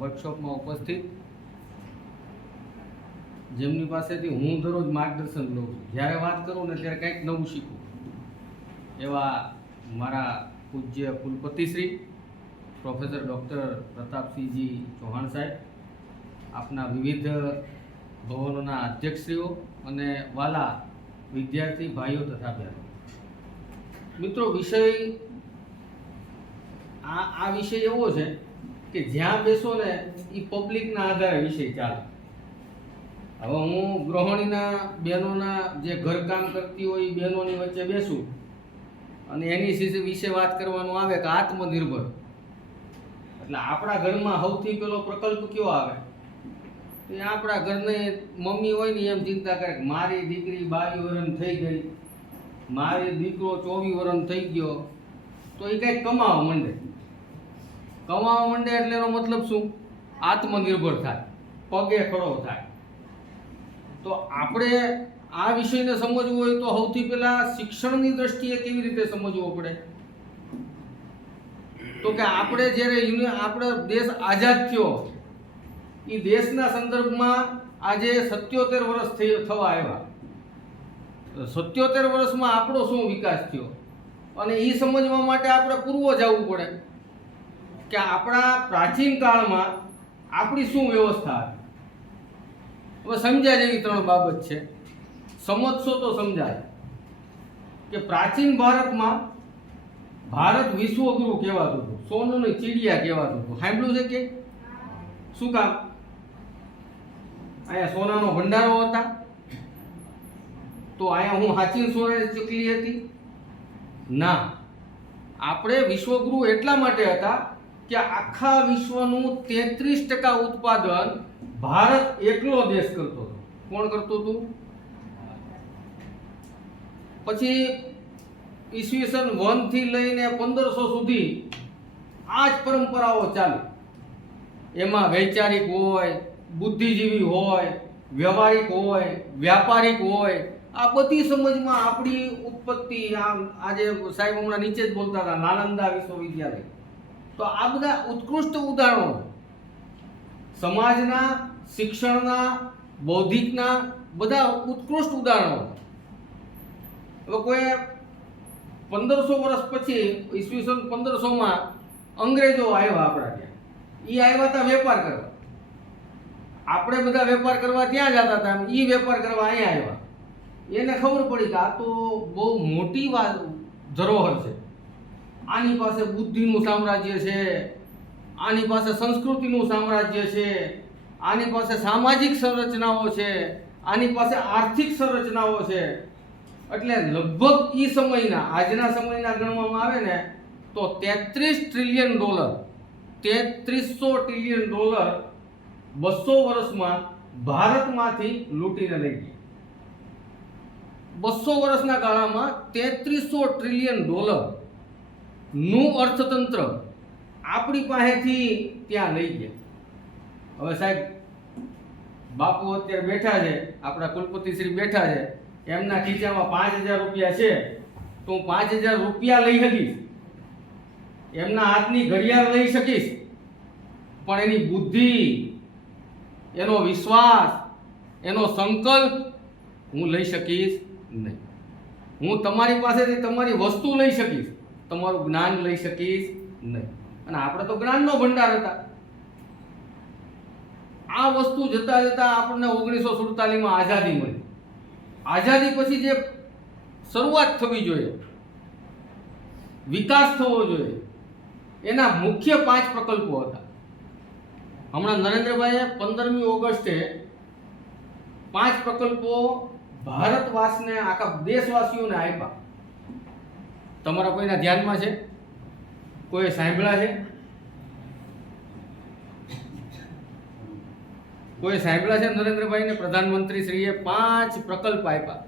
વર્કશોપમાં ઉપસ્થિત જેમની પાસેથી હું દરરોજ માર્ગદર્શન લઉં છું, જ્યારે વાત કરું ને ત્યારે કંઈક નવું શીખું, એવા મારા પૂજ્ય કુલપતિશ્રી પ્રોફેસર ડૉક્ટર પ્રતાપસિંહજી ચૌહાણ સાહેબ, આપના વિવિધ ભવનોના અધ્યક્ષશ્રીઓ અને વાલા વિદ્યાર્થી ભાઈઓ તથા બહેનો, મિત્રો, વિષય આ વિષય એવો છે કે જ્યાં બેસો ને એ પબ્લિકના આધારે વિષય ચાલે. હવે હું ગૃહિણીના બહેનોના જે ઘરકામ કરતી હોય એ બહેનોની વચ્ચે બેસું અને એની વિશે વાત કરવાનું આવે કે આત્મનિર્ભર, એટલે આપણા ઘરમાં સૌથી પેલો પ્રકલ્પ કયો આવે? એ આપણા ઘરને મમ્મી હોય ને એમ ચિંતા કરે કે મારી દીકરી 22 વર્ષની થઈ ગઈ, મારી દીકરો 24 વર્ષનો થઈ ગયો, તો એ કંઈક કમાવા માંડે એટલે એનો મતલબ શું? આત્મનિર્ભર થાય, પગે ખડો થાય. તો આપણે આ વિષયને સમજવું હોય તો સૌથી પહેલા શિક્ષણની દ્રષ્ટિએ કેવી રીતે સમજવો પડે? તો કે આપણે જ્યારે આપણો દેશ આઝાદ થયો એ દેશના સંદર્ભમાં આજે 77 વર્ષ થવા આવ્યા. 77 વર્ષમાં આપણો શું વિકાસ થયો અને એ સમજવા માટે આપણે પૂર્વ જવું પડે કે આપણા પ્રાચીન કાળમાં આપણી શું વ્યવસ્થા હતી. હવે સમજ્યા જેવી 3 બાબત છે, સમજશો તો સમજાય કે પ્રાચીન ભારતમાં ભારત વિશ્વગુરુ કહેવાતું હતું, સોનાની ચીડિયા કહેવાતું હતું. સાંભળ્યું છે કે શું કામ? અહીંયા સોનાનો ભંડારો હતા, તો અહીંયા હું સાચી સોનાની ચકલી હતી? ના, આપણે વિશ્વગુરુ એટલા માટે હતા કે આખા વિશ્વનું 33% ઉત્પાદન ભારત એકલો દેશ કરતો હતો. કોણ કરતું હતું? પછી ઈસવીસન 1 થી લઈને 1500 સુધી આ જ પરંપરાઓ ચાલી. એમાં વૈચારિક હોય, બુદ્ધિજીવી હોય, વ્યવહારિક હોય, વ્યાપારિક હોય, આ બધી સમજમાં આપણી ઉત્પત્તિ આજે સાહેબ હમણાં નીચે જ બોલતા હતા નાલંદા વિશ્વવિદ્યાલય. તો આ બધા ઉત્કૃષ્ટ ઉદાહરણો સમાજના, શિક્ષણના, બૌદ્ધિકના બધા ઉત્કૃષ્ટ ઉદાહરણો. હવે કોઈ 1500 વર્ષ પછી ઈસવીસન 1500માં અંગ્રેજો આવ્યા આપણા ત્યાં. એ આવ્યા હતા વેપાર કરવા. આપણે બધા વેપાર કરવા ત્યાં જતા હતા, એ વેપાર કરવા અહીંયા આવ્યા. એને ખબર પડી કે આ તો બહુ મોટી વાત ધરોહર છે. આની પાસે બુદ્ધિનું સામ્રાજ્ય છે, આની પાસે સંસ્કૃતિનું સામ્રાજ્ય છે, આની પાસે સામાજિક સંરચનાઓ છે, આની પાસે આર્થિક સંરચનાઓ છે. એટલે લગભગ એ સમયના, આજના સમયના ગણવામાં આવે ને તો $33 ટ્રિલિયન, $3300 ટ્રિલિયન 200 વર્ષમાં ભારતમાંથી લૂંટીને લઈ ગઈ. 200 વર્ષના ગાળામાં $3300 ટ્રિલિયન નું અર્થતંત્ર આપણી પાસેથી ત્યાં લઈ ગયા. હવે સાહેબ, બાપુ અત્યારે બેઠા છે, આપણા કુલપતિશ્રી બેઠા છે, એમના ખીચામાં 5000 રૂપિયા છે તો હું 5000 રૂપિયા લઈ શકીશ, એમના હાથની ઘડિયાળ લઈ શકીશ, પણ એની બુદ્ધિ, એનો વિશ્વાસ, એનો સંકલ્પ હું લઈ શકીશ નહીં. હું તમારી પાસેથી તમારી વસ્તુ લઈ શકીશ, તમારું જ્ઞાન લઈ શકીશ નહીં. અને આપણે તો જ્ઞાનનો ભંડાર હતા. આ વસ્તુ જતા જતા આપણને 1947માં આઝાદી મળી. આઝાદી પછી જે શરૂઆત થવી જોઈએ, વિકાસ થવો જોઈએ, એના મુખ્ય 5 પ્રકલ્પો હતા. હમણાં નરેન્દ્રભાઈએ 15મી ઓગસ્ટે 5 પ્રકલ્પો ભારતવાસીને, આખા દેશવાસીઓને આપ્યા. તમારા કોઈના ધ્યાનમાં છે? કોઈ સાંભળ્યા છે? કોઈ સાંભળ્યા છે? નરેન્દ્રભાઈને પ્રધાનમંત્રી શ્રીએ 5 પ્રકલ્પ આપ્યા.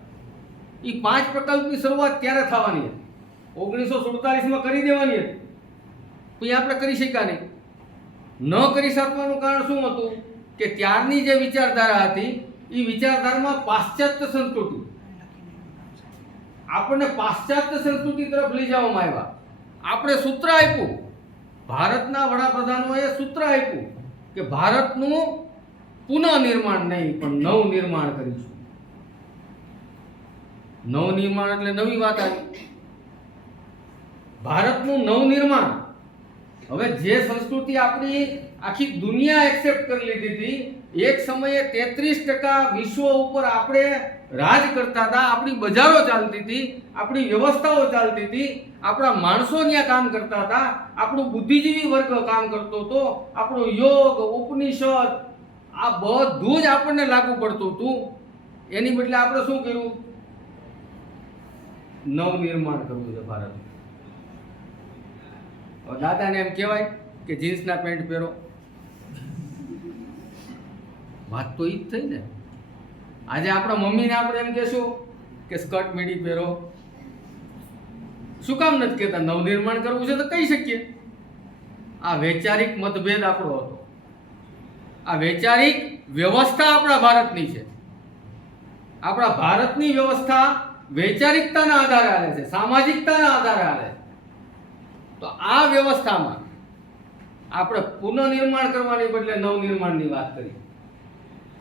એ 5 પ્રકલ્પની શરૂઆત ક્યારે થવાની હતી? 1947માં કરી દેવાની હતી. પછી આપણે કરી શક્યા નહીં. ન કરી શકવાનું કારણ શું હતું? કે ત્યારની જે વિચારધારા હતી એ વિચારધારામાં પાશ્ચાત્ય સંસ્કૃતિ, આપણને પાશ્ચાત્ય સંસ્કૃતિ તરફ લઈ જવામાં આવ્યા. આપણે સૂત્ર આપ્યું, ભારતના વડાપ્રધાનોએ સૂત્ર આપ્યું કે ભારતનું પુનઃનિર્માણ નહીં પણ નવનિર્માણ કરીશું. નવનિર્માણ એટલે નવી વાત આવી. ભારતનું નવનિર્માણ. હવે જે સંસ્કૃતિ આપણી આખી દુનિયા એક્સેપ્ટ કરી લીધી હતી, એક સમયે 33% વિશ્વ ઉપર આપણે રાજ કરતા હતા, આપણી બજારો ચાલતી હતી, આપણી વ્યવસ્થાઓ ચાલતી હતી, આપણા માણસો ત્યાં કામ કરતા હતા, આપણું બુદ્ધિજીવી વર્ગ કામ કરતો હતો, આપણું યોગ, ઉપનિષદ, આ બધું જ આપણને લાગુ પડતું હતું. એની બદલે આપણે શું કર્યું? નવનિર્માણ કરવું છે ભારત. દાદાને એમ કહેવાય કે જીન્સના પેન્ટ પહેરો. વાત તો ઈ જ થઈ ને. આજે આપણા મમ્મીને આપણે એમ કહેશું કે સ્કર્ટ મીડી પહેરો. શું કામ નથી કહેતા? નવનિર્માણ કરવું છે તો કહી શકીએ. આ વૈચારિક મતભેદ આપણો હતો. આ વૈચારિક વ્યવસ્થા આપણા ભારતની છે. આપણા ભારતની વ્યવસ્થા વૈચારિકતાના આધારે હાલે છે, સામાજિકતાના આધારે હાલે છે. તો આ વ્યવસ્થામાં આપણે પુનઃનિર્માણ કરવાની બદલે નવનિર્માણની વાત કરી.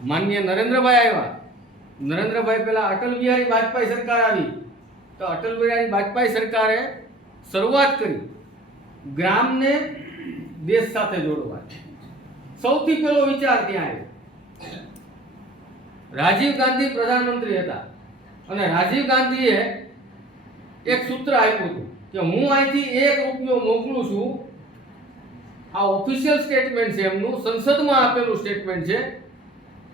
માનનીય નરેન્દ્રભાઈ આવ્યા. નરેન્દ્રભાઈ પહેલા અટલ બિહારી વાજપેયી સરકાર આવી, તો અટલ બિહારી વાજપેયી સરકારે શરૂઆત કરી ગ્રામને દેશ સાથે જોડવા. સૌથી પહેલો વિચાર ત્યાં આવ્યો. રાજીવ ગાંધી પ્રધાનમંત્રી હતા અને રાજીવ ગાંધીએ એક સૂત્ર આપ્યું હતું કે હું અહીંથી ₹1 મોકલું છું. આ ઓફિશિયલ સ્ટેટમેન્ટ છે એમનું, સંસદમાં આપેલું સ્ટેટમેન્ટ છે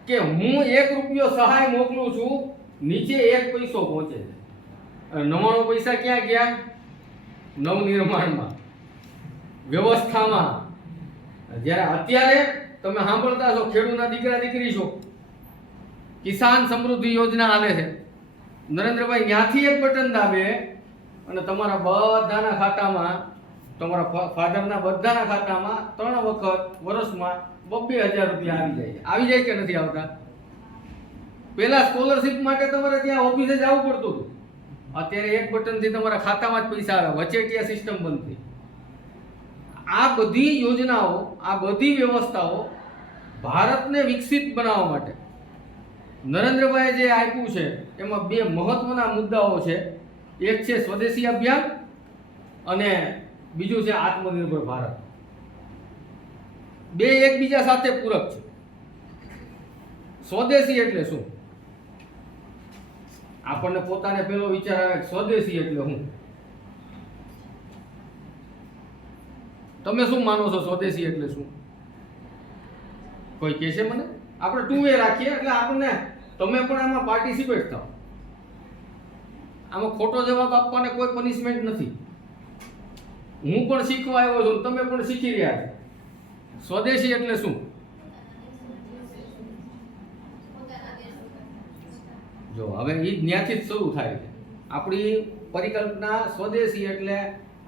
કે હું ₹1 સહાય મોકલું છું, નીચે 1 પૈસો પહોંચે છે. અને 99 પૈસા ક્યાં ગયા? નવનિર્માણમાં, વ્યવસ્થામાં. જ્યારે અત્યારે તમે સાંભળતા છો, ખેડૂતના દીકરા દીકરી છો, કિસાન સમૃદ્ધિ યોજના હાલે છે. નરેન્દ્રભાઈ ત્યાંથી એક બટન દાબે અને તમારા બધાના ખાતામાં, તમારા ફાધરના બધાના ખાતામાં 3 વખત વર્ષમાં 2,000 રૂપિયા આવી જાય. આવી જાય કે નથી આવતા? પહેલા સ્કોલરશિપ માટે તમારે ત્યાં ઓફિસે જવું પડતું હતું. અત્યારે એક બટનથી તમારા ખાતામાં જ પૈસા આવે. વચેટિયા સિસ્ટમ બંધ થઈ. આ બધી યોજનાઓ, આ બધી વ્યવસ્થાઓ ભારતને વિકસિત બનાવવા માટે નરેન્દ્રભાઈએ જે આપ્યું છે એમાં 2 મહત્વના મુદ્દાઓ છે. એક છે સ્વદેશી અભિયાન અને બીજું છે આત્મનિર્ભર ભારત. 2 એકબીજા સાથે પૂરક છે. સ્વદેશી એટલે શું? આપણને પોતાને પેલો વિચાર આવે કે સ્વદેશી એટલે હું. તમે શું માનો છો સ્વદેશી એટલે શું? કોઈ કહેશે મને? આપણે ટુ વે રાખીએ એટલે આપણને તમે પણ આમાં પાર્ટિસિપેટ થાઓ. આમાં ખોટો જવાબ આપવાને કોઈ પનિશમેન્ટ નથી. હું પણ શીખવા આવ્યો છું, તમે પણ શીખી રહ્યા છો. સ્વદેશી એટલે શું? જો હવે એ જ્ઞાથી જ શરૂ થાય છે. આપણી પરિકલ્પના સ્વદેશી એટલે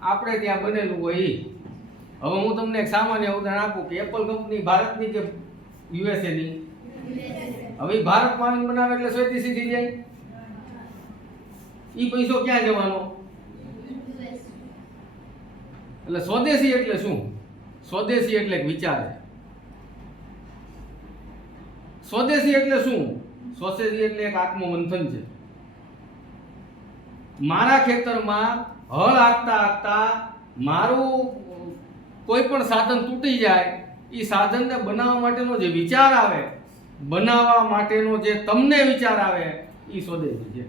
આપણે ત્યાં બનેલું હોય એ. હવે હું તમને એક સામાન્ય ઉદાહરણ આપું કે એપલ કંપની ભારતની કે યુએસએની? હવે ભારતમાં આવીને બનાવે એટલે સ્વદેશી થઈ જાય. એ પૈસો ક્યાં જવાનો? એટલે સ્વદેશી એટલે શું? સ્વદેશી એટલે એક વિચાર છે. સ્વદેશી એટલે શું? સ્વદેશી એટલે એક આત્મમંથન છે. મારા ખેતરમાં હળ હાંકતા હાંકતા મારું કોઈ પણ સાધન તૂટી જાય, એ સાધનને બનાવવા માટેનો જે વિચાર આવે, બનાવવા માટેનો જે તમને વિચાર આવે, એ સ્વદેશી છે.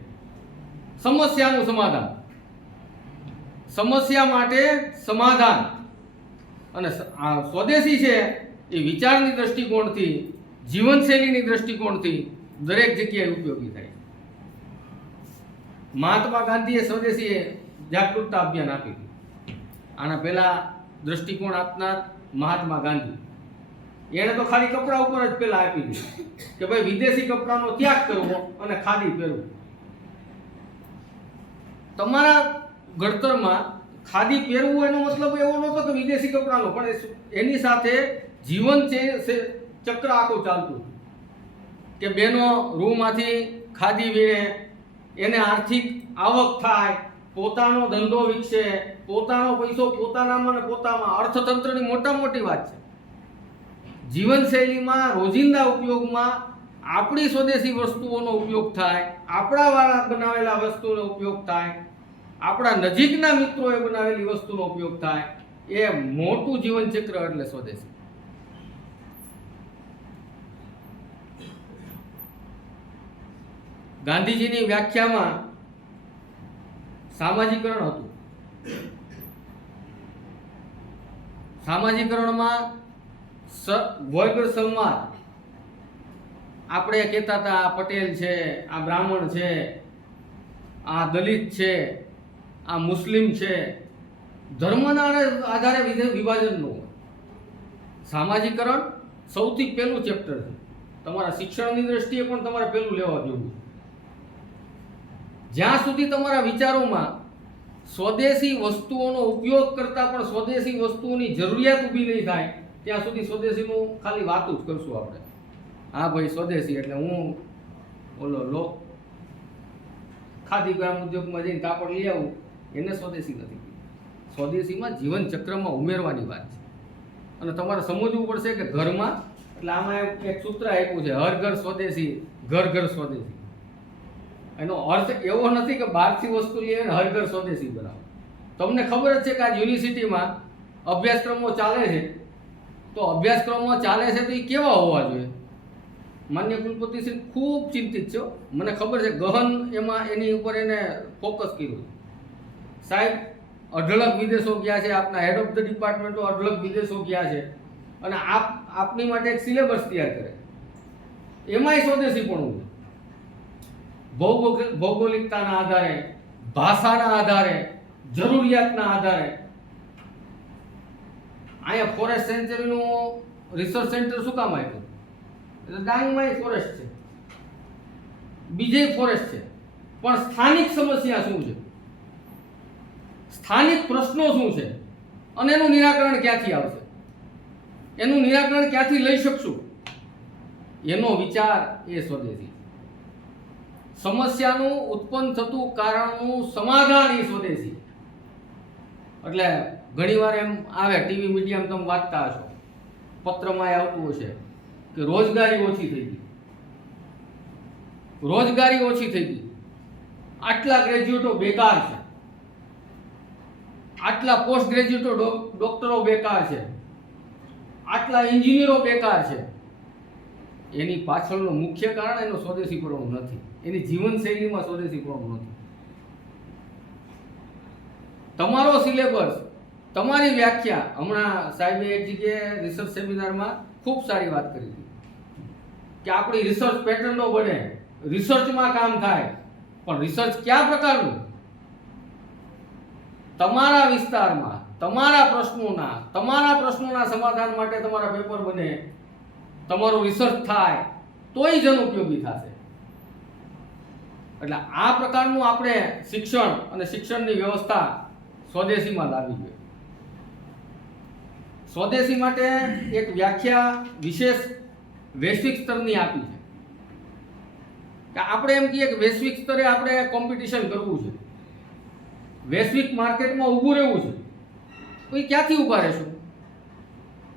સમસ્યાનું સમાધાન, સમસ્યા માટે સમાધાન. અને આ સ્વદેશી છે એ વિચારની દ્રષ્ટિકોણથી, જીવનશૈલીની દ્રષ્ટિકોણથી દરેક જગ્યાએ ઉપયોગી થાય. મહાત્મા ગાંધીએ સ્વદેશી જાગૃતતા અભિયાન આપ્યું. આના પહેલા દ્રષ્ટિકોણ આપનાર મહાત્મા ગાંધી, એણે તો ખાલી કપડા ઉપર જ પહેલા આપી દીધું કે ભાઈ વિદેશી કપડાનો ત્યાગ કરવો અને ખાદી પહેરવું. તમારા ઘડતરમાં ખાદી પહેરવું એનો મતલબ એવો નહોતો કે વિદેશી કપડાનો, પણ એની સાથે જીવન ચક્ર આખું ચાલતું કે બેનો રૂમાંથી ખાદી વીણે, એને આર્થિક આવક થાય, પોતાનો ધંધો વિકસે, પોતાનો પૈસો પોતાનામાં ને પોતામાં. અર્થતંત્રની મોટામાં મોટી વાત છે. જીવનશૈલીમાં રોજિંદા ઉપયોગમાં આપણી સ્વદેશી વસ્તુઓનો ઉપયોગ થાય, આપણા વાળા બનાવેલા વસ્તુનો ઉપયોગ થાય, આપણા નજીકના મિત્રોએ બનાવેલી વસ્તુનો ઉપયોગ થાય. એ મોટું જીવન ચક્ર એટલે સ્વદેશી. ગાંધીજીની વ્યાખ્યામાં સામાજિકરણ હતું. સામાજિકરણમાં વર્ગ સંવાદ. આપણે કહેતા હતા આ પટેલ છે, આ બ્રાહ્મણ છે, આ દલિત છે, આ મુસ્લિમ છે. ધર્મના આધારે વિભાજન ન હોય. સામાજિકરણ સૌથી પહેલું ચેપ્ટર છે. તમારા શિક્ષણની દ્રષ્ટિએ પણ તમારે પહેલું લેવા જેવું. જ્યાં સુધી તમારા વિચારોમાં સ્વદેશી વસ્તુઓનો ઉપયોગ કરતા પણ સ્વદેશી વસ્તુઓની જરૂરિયાત ઊભી નહીં થાય, ત્યાં સુધી સ્વદેશીનું ખાલી વાતું જ કરશું આપણે. હા ભાઈ સ્વદેશી એટલે હું ઓલો ખાદી ગ્રામ ઉદ્યોગમાં જઈને કાપડ લઈ આવું, એને સ્વદેશી નથી. સ્વદેશીમાં જીવન ચક્રમાં ઉમેરવાની વાત છે. અને તમારે સમજવું પડશે કે ઘરમાં, એટલે આમાં એક સૂત્ર આપ્યું છે, હર ઘર સ્વદેશી, ઘર ઘર સ્વદેશી. એનો અર્થ એવો નથી કે બહારથી વસ્તુ લઈએ ને હર ઘર સ્વદેશી બનાવો. તમને ખબર જ છે કે આ યુનિવર્સિટીમાં અભ્યાસક્રમો ચાલે છે, તો અભ્યાસક્રમો ચાલે છે તો એ કેવા હોવા જોઈએ? માન્ય કુલપતિ શ્રી ખૂબ ચિંતિત છે. મને ખબર છે ગહન એમાં એની ઉપર એને ફોકસ કર્યું. સાહેબ અઢળક વિદેશો ગયા છે, આપના હેડ ઓફ ધ ડિપાર્ટમેન્ટો અઢળક વિદેશો ગયા છે, અને આપની માટે એક સિલેબસ તૈયાર કરે, એમાંય સ્વદેશી પણ હોય. ભૌગોલિકતાના આધારે, ભાષાના આધારે, જરૂરિયાતના આધારે. અહીંયા ફોરેસ્ટ સેન્ચુરીનું રિસર્ચ સેન્ટર શું કામ આપ્યું? એટલે ડાંગમાં ફોરેસ્ટ છે, બીજે ફોરેસ્ટ છે, પણ સ્થાનિક સમસ્યા શું છે, સ્થાનિક પ્રશ્નો શું છે, અને એનું નિરાકરણ ક્યાંથી આવશે, એનું નિરાકરણ ક્યાંથી લઈ શકશું, એનો વિચાર એ સ્વદેશી. સમસ્યાનું ઉત્પન્ન થતું કારણનું સમાધાન એ સ્વદેશી. એટલે ઘણીવાર એમ આવે, ટીવી મીડિયામાં તમે વાંચતા હશો, પત્રમાં આવતું હશે કે રોજગારી ઓછી થઈ ગઈ, રોજગારી ઓછી થઈ ગઈ, આટલા ગ્રેજ્યુએટો બેકાર છે, આટલા પોસ્ટ ગ્રેજ્યુએટો ડોક્ટરો બેકાર છે, આટલા એન્જિનિયરો બેકાર છે. એની પાછળનું મુખ્ય કારણ એનું સ્વદેશીકરણ નથી, એની જીવનશૈલીમાં સ્વદેશીકરણ નથી. તમારો સિલેબસ, તમારી વ્યાખ્યા, હમણાં સાહેબે એક જગ્યાએ રિસર્ચ સેમિનારમાં ખૂબ સારી વાત કરી હતી કે આપણી રિસર્ચ પેટર્નો બને, રિસર્ચમાં કામ થાય, પણ રિસર્ચ કયા પ્રકારનું? તમારા વિસ્તારમાં તમારા પ્રશ્નોના સમાધાન માટે તમારા પેપર બને, તમારું રિસર્ચ થાય, તોય જન ઉપયોગી થશે. એટલે આ પ્રકારનું આપણે શિક્ષણ અને શિક્ષણની વ્યવસ્થા સ્વદેશીમાં લાવવી જોઈએ. સ્વદેશી માટે એક વ્યાખ્યા વિશેષ વૈશ્વિક સ્તરની આપી છે કે આપણે એમ કહીએ કે વૈશ્વિક સ્તરે આપણે કોમ્પિટિશન કરવું છે, વૈશ્વિક માર્કેટમાં ઊભું રહેવું છે, તો એ ક્યાંથી ઊભા રહેશું?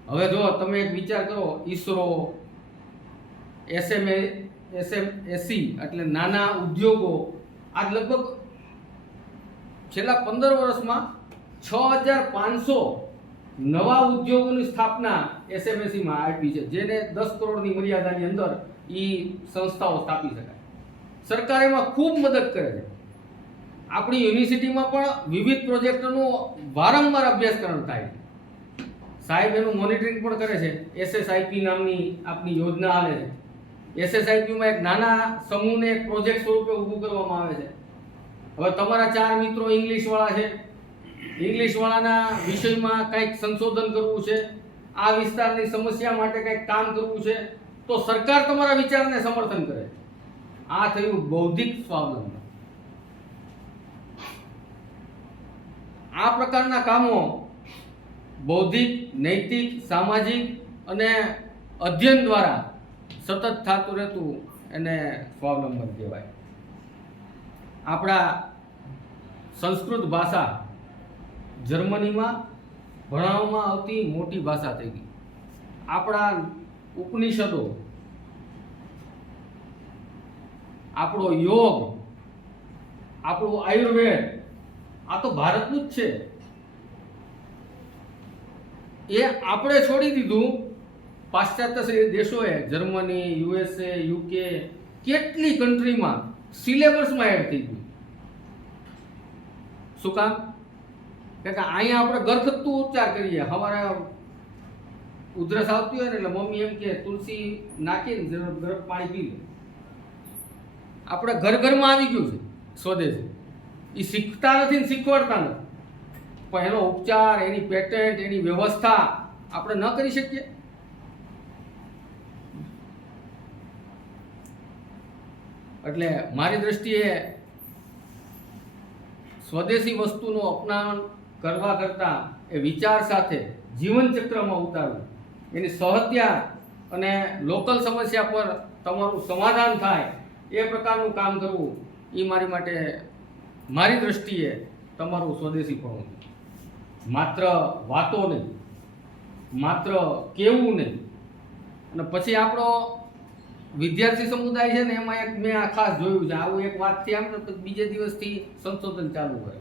હવે જો તમે એક વિચાર કરો, ઈસરો, એસએમએસી એટલે નાના ઉદ્યોગો, આજ લગભગ છેલ્લા 15 વર્ષમાં 6500 નવા ઉદ્યોગોની સ્થાપના એસએમએસીમાં આપી છે, જેને 10 કરોડની મર્યાદાની અંદર એ સંસ્થાઓ સ્થાપી શકાય. સરકાર એમાં ખૂબ મદદ કરે છે. આપણી યુનિવર્સિટીમાં પણ વિવિધ પ્રોજેક્ટનું વારંવાર અભ્યાસકરણ થાય છે. સાહેબ એનું મોનિટરિંગ પણ કરે છે. એસએસઆઈપી નામની આપણી યોજના આવે છે. એસએસઆઈપીમાં એક નાના સમૂહને એક પ્રોજેક્ટ સ્વરૂપે ઊભું કરવામાં આવે છે. હવે તમારા 4 મિત્રો ઇંગ્લિશવાળા છે, ઇંગ્લિશવાળાના વિષયમાં કંઈક સંશોધન કરવું છે, આ વિસ્તારની સમસ્યા માટે કંઈક કામ કરવું છે, તો સરકાર તમારા વિચારને સમર્થન કરે. આ થયું બૌદ્ધિક સ્વાવલંબન. આ પ્રકારના કામો બૌદ્ધિક, નૈતિક, સામાજિક અને અધ્યયન દ્વારા સતત થતું રહેતું એને સ્વાવલંબન કહેવાય. આપણા સંસ્કૃત ભાષા જર્મનીમાં ભણાવવામાં આવતી મોટી ભાષા થઈ ગઈ. આપણા ઉપનિષદો, આપણો યોગ, આપણું આયુર્વેદ, આ તો ભારતનું જ છે. એ આપણે છોડી દીધું પાશ્ચાત્ય દેશોએ, જર્મની, યુએસએ, યુકે, કેટલી કન્ટ્રીમાં સિલેબસમાં એડ થઈ ગયું. શું કામ? કે અહીંયા આપણે ઘરગથ્થુ ઉપચાર કરીએ. સવારે ઉધરસ આવતી હોય ને એટલે મમ્મી એમ કે તુલસી નાખીને ગરમ પાણી પી લે. આપણે ઘરમાં આવી ગયું છે સ્વદેશી. એ શીખતા નથી ને શીખવાડતા નથી, પણ એનો ઉપચાર, એની પેટન્ટ, એની વ્યવસ્થા આપણે ન કરી શકીએ. એટલે મારી દ્રષ્ટિએ સ્વદેશી વસ્તુનું અપનાવન કરવા કરતાં એ વિચાર સાથે જીવનચક્રમાં ઉતારવું, એની સહત્યા અને લોકલ સમસ્યા પર તમારું સમાધાન થાય એ પ્રકારનું કામ કરવું, એ મારી માટે, મારી દ્રષ્ટિએ તમારું સ્વદેશીપણું. માત્ર વાતો નહીં, માત્ર કેવું નહીં. અને પછી આપણો વિદ્યાર્થી સમુદાય છે ને, એમાં એક મેં આ ખાસ જોયું છે, આવું એક વાતથી આમ ને બીજે દિવસથી સંશોધન ચાલુ કરે.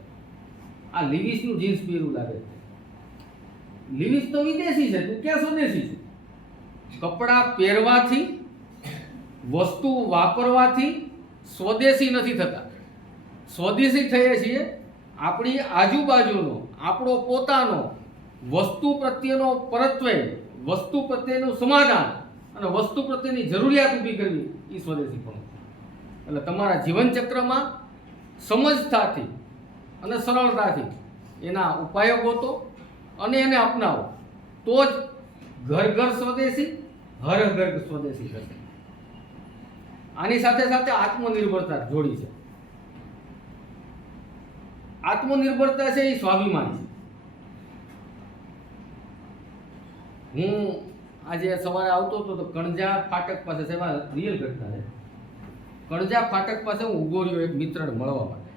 આ લિવિસનું જીન્સ પહેરું લાગે છે. લિવિસ તો વિદેશી છે, તું ક્યાં સ્વદેશી છે? કપડાં પહેરવાથી, વસ્તુ વાપરવાથી સ્વદેશી નથી થતા. સ્વદેશી થઈએ છીએ આપણી આજુબાજુનો, આપણો પોતાનો વસ્તુ પ્રત્યેનો પરત્વે, વસ્તુ પ્રત્યેનું સમાધાન અને વસ્તુ પ્રત્યેની જરૂરિયાત ઊભી કરવી, એ સ્વદેશીપણું. એટલે તમારા જીવનચક્રમાં સમજતાથી અને સરળતાથી એના ઉપાયો ગોતો અને એને અપનાવો, તો જ ઘર ઘર સ્વદેશી, હર ઘર સ્વદેશી થશે. આની સાથે સાથે આત્મનિર્ભરતા જોડી છે. આત્મનિર્ભરતા છે એ સ્વાભિમાન છે. હું આજે સવારે આવતો હતો તો કણજા ફાટક પાસે, સેવા રિયલ ઘટના છે, કણજા ફાટક પાસે હું ઊભો રહ્યો એક મિત્રને મળવા માટે.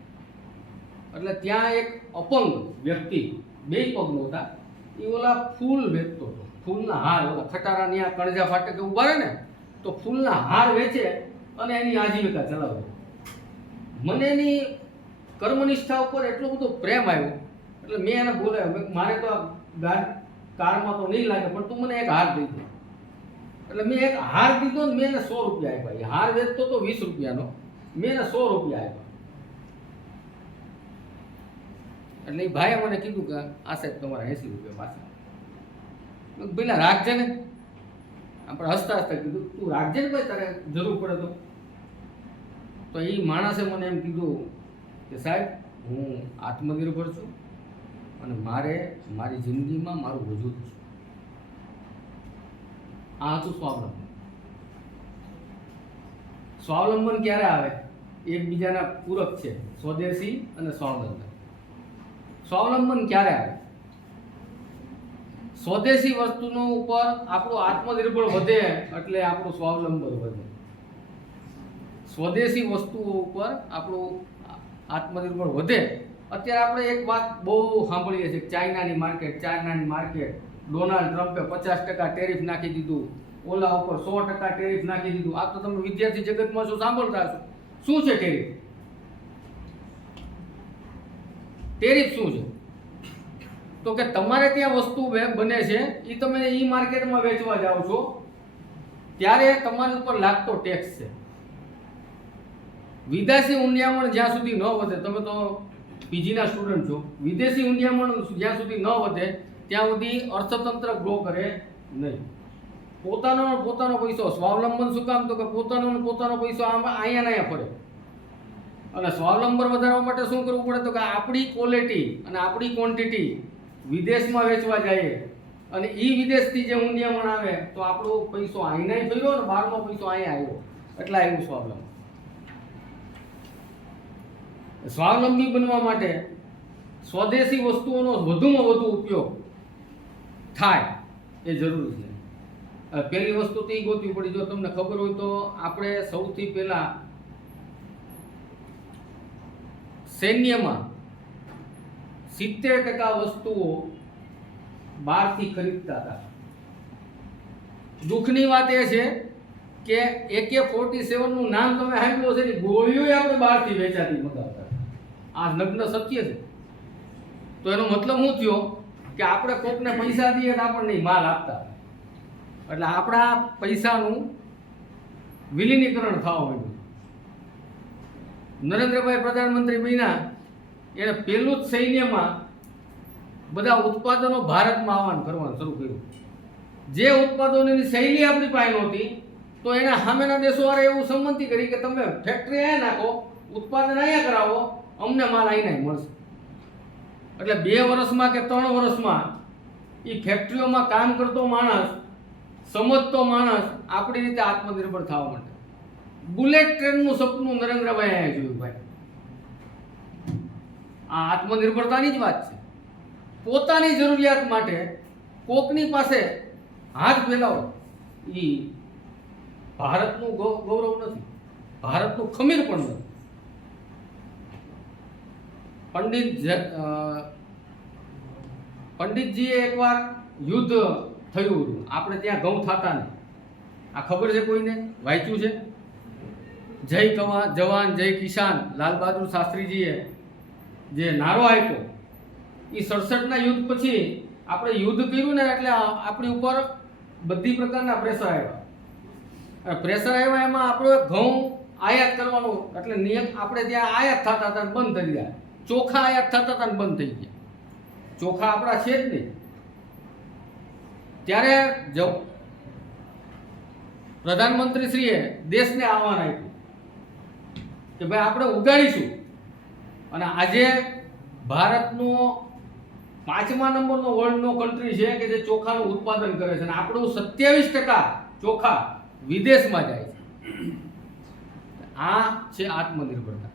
એટલે ત્યાં એક અપંગ વ્યક્તિ, 2 પગ નહોતા, એ ઓલા ફૂલ વેચતો હતો, ફૂલના હાર. ઓલા ખટારા ત્યાં કણજા ફાટકે ઊભા રહે ને તો ફૂલના હાર વેચે અને એની આજીવિકા ચલાવે. મને એની કર્મનિષ્ઠા ઉપર એટલો બધો પ્રેમ આવ્યો એટલે મેં એને બોલાવ્યો, મારે તો કારમાં તો નહીં લાગે, પણ તું મને એક હાર દઈ દે. એટલે મેં એક હાર દીધો ને મેં એને 100 રૂપિયા આપ્યા. એ હાર વેચતો તો 20 રૂપિયાનો, મેં એને 100 રૂપિયા આપ્યા. એટલે એ ભાઈએ મને કીધું કે આ સાહેબ તમારા 80 રૂપિયા પાછા. મેં કીધું, પેલા રાખજે ને. આપણે હસતા હસતા કીધું તું રાખજે ને ભાઈ, તારે જરૂર પડે તો એ માણસે મને એમ કીધું કે સાહેબ હું આત્મનિર્ભર છું અને મારે મારી જિંદગીમાં મારું વજૂદ છે. આ હતું સ્વાવલંબન. સ્વાવલંબન ક્યારે આવે? એકબીજાના પૂરક છે, સ્વદેશી અને સ્વાવલંબન. સ્વાવલંબન ક્યારે આવે? સ્વદેશી વસ્તુનો ઉપર આપણું આત્મનિર્ભર વધે એટલે આપણું સ્વાવલંબન વધે. સ્વદેશી વસ્તુઓ ઉપર આપણું આત્મનિર્ભર વધે. અત્યારે આપણે એક વાત બહુ સાંભળીએ છીએ, ચાઇનાની માર્કેટ ડોનાલ્ડ ટ્રમ્પે 50% ટેરિફ નાખી દીધું, ઓલા ઉપર 100% ટેરિફ નાખી દીધું. આ તો તમે વિદ્યાર્થી જગતમાં શું સાંભળતા હશો. શું છે ટેરિફ? ટેરિફ શું છે? તો કે તમારે ત્યાં વસ્તુ બને છે એ તમે ઈ માર્કેટમાં વેચવા જાઓ છો ત્યારે તમારી ઉપર લાગતો ટેક્સ છે. વિદેશી ઊંડિયામણ જ્યાં સુધી ન વધે, તમે તો પીજીના સ્ટુડન્ટ છો, વિદેશી ઊંડિયામણ જ્યાં સુધી ન વધે ત્યાં સુધી અર્થતંત્ર ગ્રો કરે નહીં. પોતાનો પૈસો. સ્વાવલંબન શું કામ? તો કે પોતાનો પૈસો અહીંયા ને અહીંયા ફરે. અને સ્વાવલંબન વધારવા માટે શું કરવું પડે? તો કે આપણી ક્વોલિટી અને આપણી ક્વોન્ટિટી વિદેશમાં વેચવા જઈએ અને એ વિદેશથી જે ઊંડિયામણ આવે તો આપણો પૈસો અહીંના ફર્યો ને બહારનો પૈસો અહીંયા આવ્યો. એટલે આવ્યું સ્વાવલંબન. સ્વાવલંબી બનવા માટે સ્વદેશી વસ્તુઓનો વધુમાં વધુ ઉપયોગ થાય એ જરૂરી છે. પહેલી વસ્તુ તો એ ગોતવી પડી. જો તમને ખબર હોય તો આપણે સૌથી પહેલા સૈન્યમાં 70% વસ્તુઓ બહારથી ખરીદતા હતા. દુઃખની વાત એ છે કે AK-47 નું નામ તમે સાંભળ્યું છે ને, ગોળીઓ આપણે બહારથી વેચાતી મગાવતા. આ નગ્ન સત્ય છે. તો એનો મતલબ શું થયો કે આપણે કોકને પૈસા દઈએ તો આપણને માલ આપતા. એટલે આપણા પૈસાનું વિલીનીકરણ થવા માંડ્યું. નરેન્દ્રભાઈ પ્રધાનમંત્રી બન્યા એને પહેલું જ સૈન્યમાં બધા ઉત્પાદનો ભારતમાં આવવાનું કરવાનું શરૂ કર્યું. જે ઉત્પાદનોની શૈલી આપણી પાસે નહોતી તો એના સામેના દેશોવાળાએ એવું સંમતિ કરી કે તમે ફેક્ટરી અહીંયા નાખો, ઉત્પાદન અહીંયા કરાવો, અમને માલ અહીંયા મળશે. એટલે 2 વર્ષમાં કે 3 વર્ષમાં એ ફેક્ટરીઓમાં કામ કરતો માણસ, સમજતો માણસ આપણી રીતે આત્મનિર્ભર થવા માટે. બુલેટ ટ્રેનનું સપનું નરેન્દ્રભાઈ અહીંયા જોયું. ભાઈ, આ આત્મનિર્ભરતાની જ વાત છે. પોતાની જરૂરિયાત માટે કોકની પાસે હાથ ફેલાવો એ ભારતનું ગૌરવ નથી, ભારતનું ખમીર પણ નથી. પંડિતજીએ એકવાર યુદ્ધ થયું હતું, આપણે ત્યાં ઘઉં થતા નહીં. આ ખબર છે કોઈને? વાંચ્યું છે? જય જવાન જય કિસાન લાલ બહાદુર શાસ્ત્રીજીએ જે નારો આપ્યો એ 67ના યુદ્ધ પછી આપણે યુદ્ધ કર્યું ને એટલે આપણી ઉપર બધી પ્રકારના પ્રેશર આવ્યા. પ્રેશર આવ્યા એમાં આપણે ઘઉં આયાત કરવાનું એટલે નિયમ આપણે ત્યાં આયાત થતા હતા બંધ થઈ ગયા. ચોખા આયાત થતા હતા બંધ થઈ ગયા. ચોખા આપણા છે જ નહીં. ત્યારે પ્રધાનમંત્રીશ્રીએ દેશને આહ્વાન આપ્યું કે ભાઈ આપણે ઉગાડીશું. અને આજે ભારતનો 5મા નંબરનો વર્લ્ડનો કન્ટ્રી છે કે જે ચોખાનું ઉત્પાદન કરે છે અને આપણું 27% ચોખા વિદેશમાં જાય છે. આ છે આત્મનિર્ભરતા.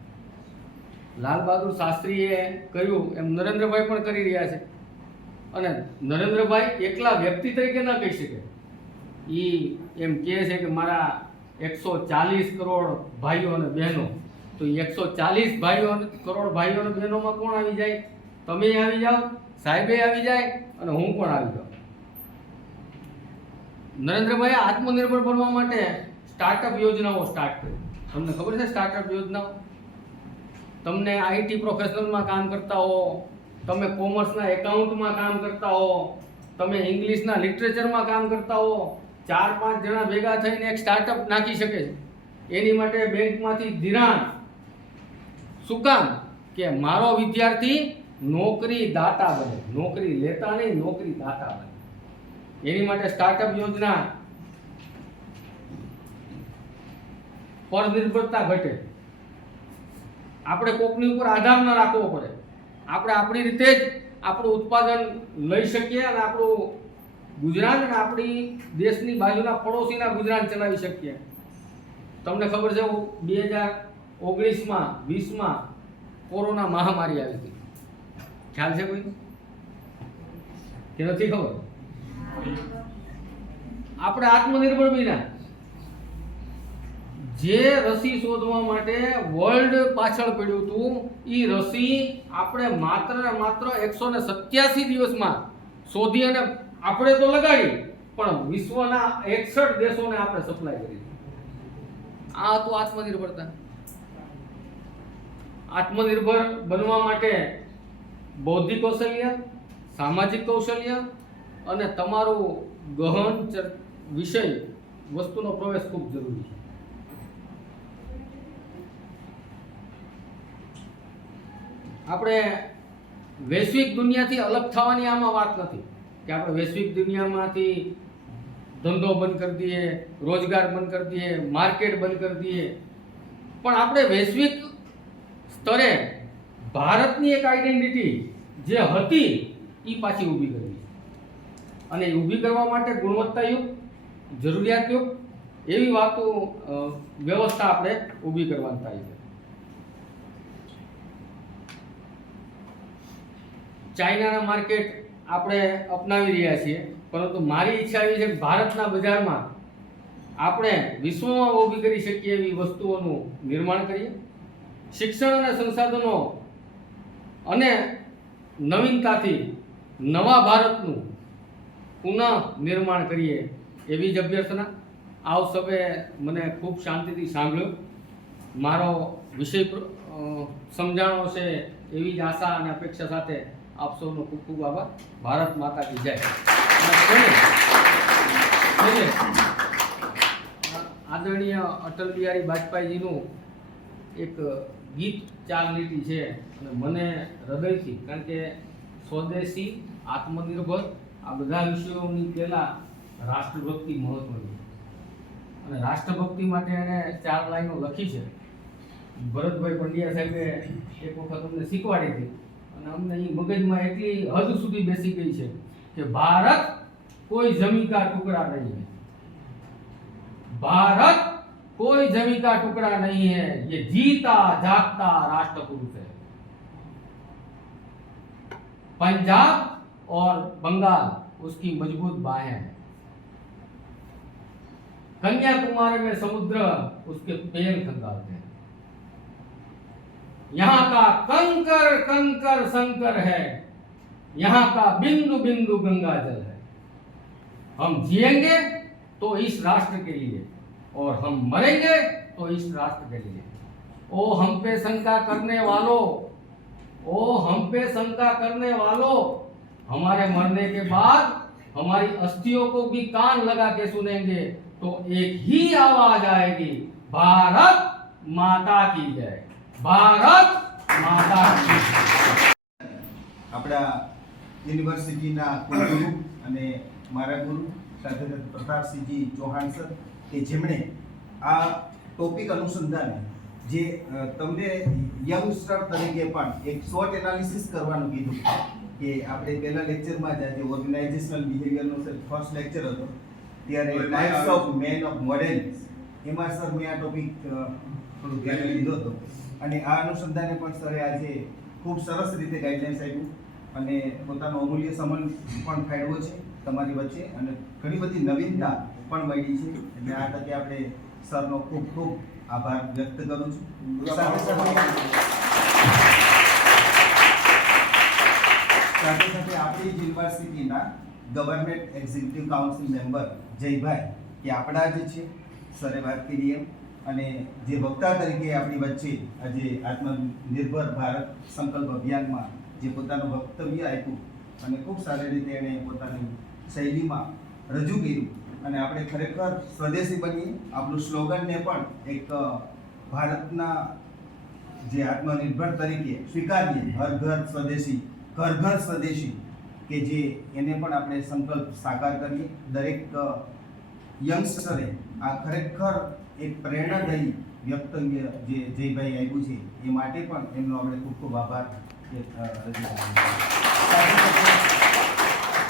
લાલ બહાદુર શાસ્ત્રીએ કર્યું એમ નરેન્દ્રભાઈ પણ કરી રહ્યા છે. અને નરેન્દ્રભાઈ એકલા વ્યક્તિ તરીકે ન કહી શકે. એ એમ કહે છે કે મારા 140 કરોડ ભાઈઓ અને બહેનો, તો 140 કરોડ ભાઈઓ અને બહેનોમાં કોણ આવી જાય? તમે આવી જાઓ, સાહેબે આવી જાય અને હું પણ આવી જાઉં. નરેન્દ્રભાઈએ આત્મનિર્ભર બનવા માટે સ્ટાર્ટઅપ યોજનાઓ સ્ટાર્ટ કરી. તમને ખબર છે સ્ટાર્ટઅપ યોજનાઓ? તમને આઈટી પ્રોફેશનલમાં કામ કરતા હો, તમે કોમર્સના એકાઉન્ટમાં કામ કરતા હો, તમે ઇંગ્લિશના લિટરેચરમાં કામ કરતા હો, 4-5 જણા ભેગા થઈને એક સ્ટાર્ટઅપ નાખી શકે છે. એની માટે બેંકમાંથી ધિરાણ. શું કામ? કે મારો વિદ્યાર્થી નોકરી દાતા બને, નોકરી લેતા નહીં, નોકરી દાતા બને. એની માટે સ્ટાર્ટઅપ યોજના, પરનિર્ભરતા ઘટે. આપણે કોકની ઉપર આધાર ન રાખવો પડે. આપણે આપણી રીતે જ આપણું ઉત્પાદન લઈ શકીએ અને આપણું ગુજરાન અને આપણી દેશની બાજુના પડોશીના ગુજરાન ચલાવી શકીએ. તમને ખબર છે 2019માં 20માં કોરોના મહામારી આવી હતી. ખ્યાલ છે કોઈ કે નથી ખબર? આપણે આત્મનિર્ભર બન્યા. જે રસી શોધવા માટે વર્લ્ડ પાછળ પડ્યું હતું, એ રસી આપણે માત્ર ને માત્ર 187 દિવસમાં શોધી અને આપણે તો લગાડી, પણ વિશ્વના 61 દેશોને આપણે સપ્લાય કરી. આ હતું આત્મનિર્ભરતા. આત્મનિર્ભર બનવા માટે બૌદ્ધિક કૌશલ્ય, સામાજિક કૌશલ્ય અને તમારું ગહન વિષય વસ્તુનો પ્રવેશ ખૂબ જરૂરી છે. આપણે વૈશ્વિક દુનિયાથી અલગ થવાની આમાં વાત નથી કે આપણે વૈશ્વિક દુનિયામાંથી ધંધો બંધ કરી દઈએ, રોજગાર બંધ કરી દઈએ, માર્કેટ બંધ કરી દઈએ, પણ આપણે વૈશ્વિક સ્તરે ભારતની એક આઈડેન્ટિટી જે હતી એ પાછી ઊભી કરવી. અને એ ઊભી કરવા માટે ગુણવત્તાયુક્ત, જરૂરિયાતયુક્ત એવી વાતો વ્યવસ્થા આપણે ઊભી કરવાની થાય છે. ચાઇનાના માર્કેટ આપણે અપનાવી રહ્યા છીએ, પરંતુ મારી ઈચ્છા એવી છે કે ભારતના બજારમાં આપણે વિશ્વમાં ઊભી કરી શકીએ એવી વસ્તુઓનું નિર્માણ કરીએ. શિક્ષણ અને સંસાધનો અને નવીનતાથી નવા ભારતનું પુનઃ નિર્માણ કરીએ એવી જ અભ્યર્થના. આવ સૌએ મને ખૂબ શાંતિથી સાંભળ્યું. મારો વિષય સમજાણો છે એવી જ આશા અને અપેક્ષા સાથે આપ સૌનો ખૂબ ખૂબ આભાર. ભારત માતા કી જય. આદરણીય અટલ બિહારી વાજપેયીજીનું એક ગીત ચાર લીટી છે અને મને હૃદયથી, કારણ કે સ્વદેશી, આત્મનિર્ભર આ બધા વિષયોની પહેલા રાષ્ટ્રભક્તિ મહત્વની, અને રાષ્ટ્રભક્તિ માટે એણે 4 લાઈનો લખી છે. ભરતભાઈ પંડ્યા સાહેબે એક વખત અમને શીખવાડી હતી અને અમને એ મગજમાં એટલી હદ સુધી બેસી ગઈ છે કે ભારત કોઈ જમીન કા ટુકડા નહીં है, भारत कोई जमीन का टुकड़ा नहीं है, ये जीता जागता राष्ट्र पुरुष है. पंजाब और बंगाल उसकी मजबूत बाहें हैं. कन्याकुमारी में समुद्र उसके पैर खंगालते हैं. यहाँ का कंकर कंकर संकर है, यहाँ का बिंदु बिंदु गंगा जल है. हम जिएंगे तो इस राष्ट्र के लिए और हम मरेंगे तो इस राष्ट्र के लिए. ओ हम पे शंका करने वालों, ओ हम पे शंका करने वालों, हमारे मरने के बाद हमारी अस्थियों को भी कान लगा के सुनेंगे तो एक ही आवाज आएगी, भारत माता की जय, भारत माता की जय. આપણા યુનિવર્સિટીના કુલગુરુ અને મારા ગુરુ સાથે પ્રતાપસિંહજી ચૌહાણ સર કે જેમણે આ ટોપિક અનુસંધાને જે તમને યંગસ્ટર તરીકે પણ એક શોર્ટ એનાલિસિસ કરવાનું કીધું કે આપણે પહેલા લેક્ચરમાં જ આજે ઓર્ગેનાઇઝેશનલ બિહેવિયરનો સર ફર્સ્ટ લેક્ચર હતો ત્યારે types of man of model એમાં સર મેં આ ટોપિક થોડું ધ્યાન લીધો હતો અને આ અનુસંધાને પણ સરે આજે ખૂબ સરસ રીતે ગાઈડલાઇન્સ આપ્યું અને પોતાનો અમૂલ્ય સમય પણ ફાળવ્યો છે તમારી વચ્ચે અને ઘણી બધી નવીનતા પણ મળી છે. એટલે આ તકે આપણે સરનો ખૂબ ખૂબ આભાર વ્યક્ત કરું છું. સાથે સાથે આપણી યુનિવર્સિટીના government executive council member Jaybhai કે આપણા જે છે સરે વાત કરી એમ અને જે વક્તા તરીકે આપણી વચ્ચે આજે આત્મનિર્ભર ભારત સંકલ્પ અભિયાનમાં જે પોતાનું વક્તવ્ય આપ્યું અને ખૂબ સારી રીતે એણે પોતાની શૈલીમાં રજૂ કર્યું અને આપણે ખરેખર સ્વદેશી બનીએ. આપણું સ્લોગનને પણ એક ભારતના જે આત્મનિર્ભર તરીકે સ્વીકારીએ, હર ઘર સ્વદેશી, ઘર ઘર સ્વદેશી, કે જે એને પણ આપણે સંકલ્પ સાકાર કરીએ. દરેક યંગસ્ટરે આ ખરેખર એક પ્રેરણાદાયી વક્તવ્ય જે જયભાઈ આપ્યું છે એ માટે પણ એમનો આપણે ખૂબ ખૂબ આભાર રજૂ કરીએ.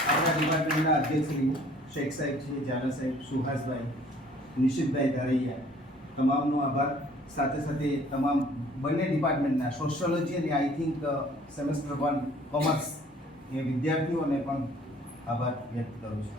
આપણા ડિપાર્ટમેન્ટના અધ્યક્ષ શ્રી શેખ સાહેબ છે, જાના સાહેબ, સુહાસભાઈ, નિશિતભાઈ ધારૈયા, તમામનો આભાર. સાથે સાથે તમામ બંને ડિપાર્ટમેન્ટના સોશિયોલોજી અને આઈ થિંક સેમેસ્ટર 1 કોમર્સ એ વિદ્યાર્થીઓને પણ આભાર વ્યક્ત કરું છું.